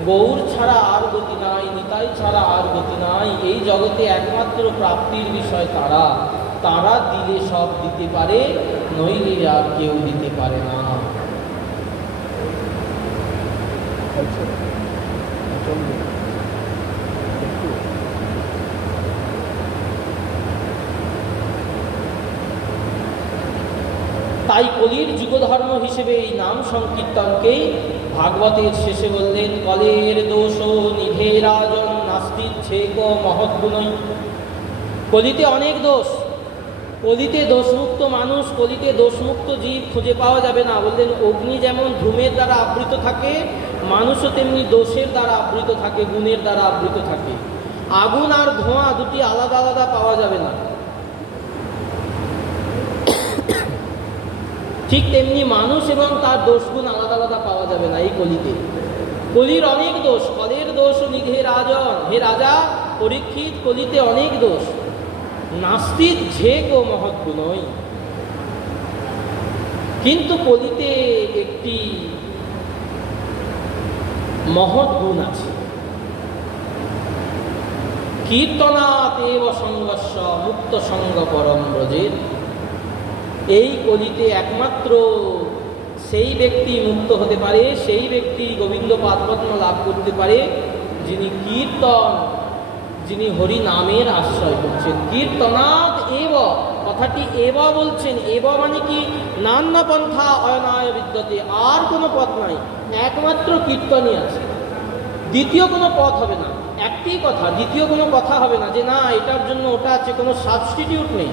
গৌর ছাড়া আর গতি নাই, নিতাই ছাড়া আর গতি নাই। এই জগতে একমাত্র প্রাপ্তির বিষয় তারা, তারা দিলে সব দিতে পারে, নইলে আর কেউ দিতে পারে না। তাই কলির যুগধর্ম হিসেবে এই নাম সংকীর্তনকেই ভাগবতের শেষে বললেন, কলের দোষ নিধে রাজন নাস্তির ছেক মহৎগুণই। কলিতে অনেক দোষ, কলিতে দোষমুক্ত মানুষ, কলিতে দোষমুক্ত জীব খুঁজে পাওয়া যাবে না। বললেন অগ্নি যেমন ধূমের দ্বারা আবৃত থাকে, মানুষও তেমনি দোষের দ্বারা আবৃত থাকে, গুণের দ্বারা আবৃত থাকে। আগুন আর ধোঁয়া দুটি আলাদা আলাদা পাওয়া যাবে না। ঠিক তেমনি মানুষ এবং তার দোষগুণ আলাদা আলাদা পাওয়া যাবে না এই কলিতে। কলির অনেক দোষ, কলের দোষ নিধে রাজন, হে রাজা পরীক্ষিত, কলিতে অনেক দোষ, নাস্তির ঝেক ও মহৎ গুণই। কিন্তু কলিতে একটি মহৎ গুণ আছে, কীর্তনাৎ এব সঙ্গস্য মুক্ত সঙ্গ পরম ব্রজের। এই কলিতে একমাত্র সেই ব্যক্তি মুক্ত হতে পারে, সেই ব্যক্তি গোবিন্দ পাদপদ্ম লাভ করতে পারে যিনি কীর্তন, যিনি হরি নামের আশ্রয় করছেন। কীর্তনাৎ এব কথাটি এবা বলছেন, এবা মানে কি, নানা পন্থা অয়নায় বিদ্যতে, আর কোনো পথ নাই, একমাত্র কীর্তনই আছে, দ্বিতীয় কোনো পথ হবে না। একটি কথা, দ্বিতীয় কোনো কথা হবে না যে না এটার জন্য ওটা আছে, কোনো সাবস্টিটিউট নেই,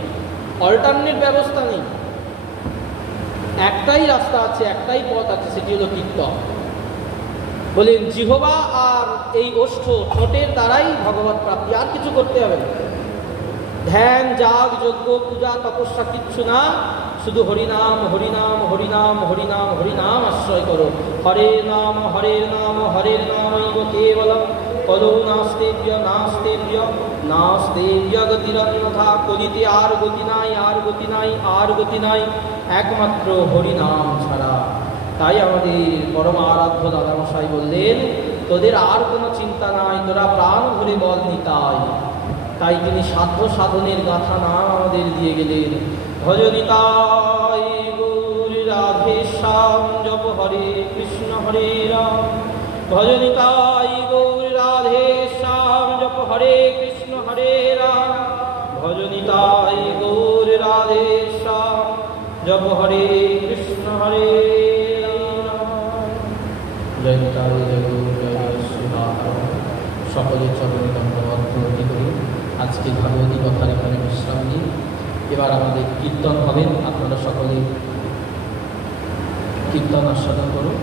অল্টারনেট ব্যবস্থা নেই। একটাই রাস্তা আছে, একটাই পথ আছে, সেটি হলো কীর্তন। বলেন জিহ্বা আর এই ওষ্ঠ ঠোঁটের দ্বারাই ভগবত প্রাপ্তি, আর কিছু করতে হবে না। ধ্যান, যাগ, যজ্ঞ, পূজা, তপস্যা কিচ্ছু না, শুধু হরিনাম হরিনাম হরিনাম হরিনাম হরিনাম আশ্রয় করো। হরের নাম হরের নাম হরের নামৈব কেবলম, কলো নাস্তেভ্য নাস্তেভ্য নাস্তেভ্য গতিরন্যথা। কলিতে আর গতি নাই, আর গতি নাই, আর গতি নাই, একমাত্র হরিনাম ছাড়া। তাই আমাদের পরম আরাধ্য দাদামশাই বললেন, তোদের আর কোনো চিন্তা নাই, তোরা প্রাণ ভরে বল নিতাই। তাই তিনি সাধ্য সাধনের গাথা নাম আমাদের দিয়ে গেলেন। ভজনিতাই গৌর রাধে শ্যাম, জপ হরে কৃষ্ণ হরে রাম। ভজনিতাই গৌর রাধে শ্যাম, জপ হরে কৃষ্ণ হরে রাম। ভজনিতাই গৌর রাধে শ্যাম, জপ হরে কৃষ্ণ হরে রাম। জয় নিতাই জয় গৌর জয় শ্রীরাম। সকলের চরণে ধন্যবাদ গ্রহণ করি। আজকে ভাগবতী কথার এখানে বিশ্রাম নিই। এবার আমাদের কীর্তন হবেন, আপনারা সকলে কীর্তন আস্বাদন করুন।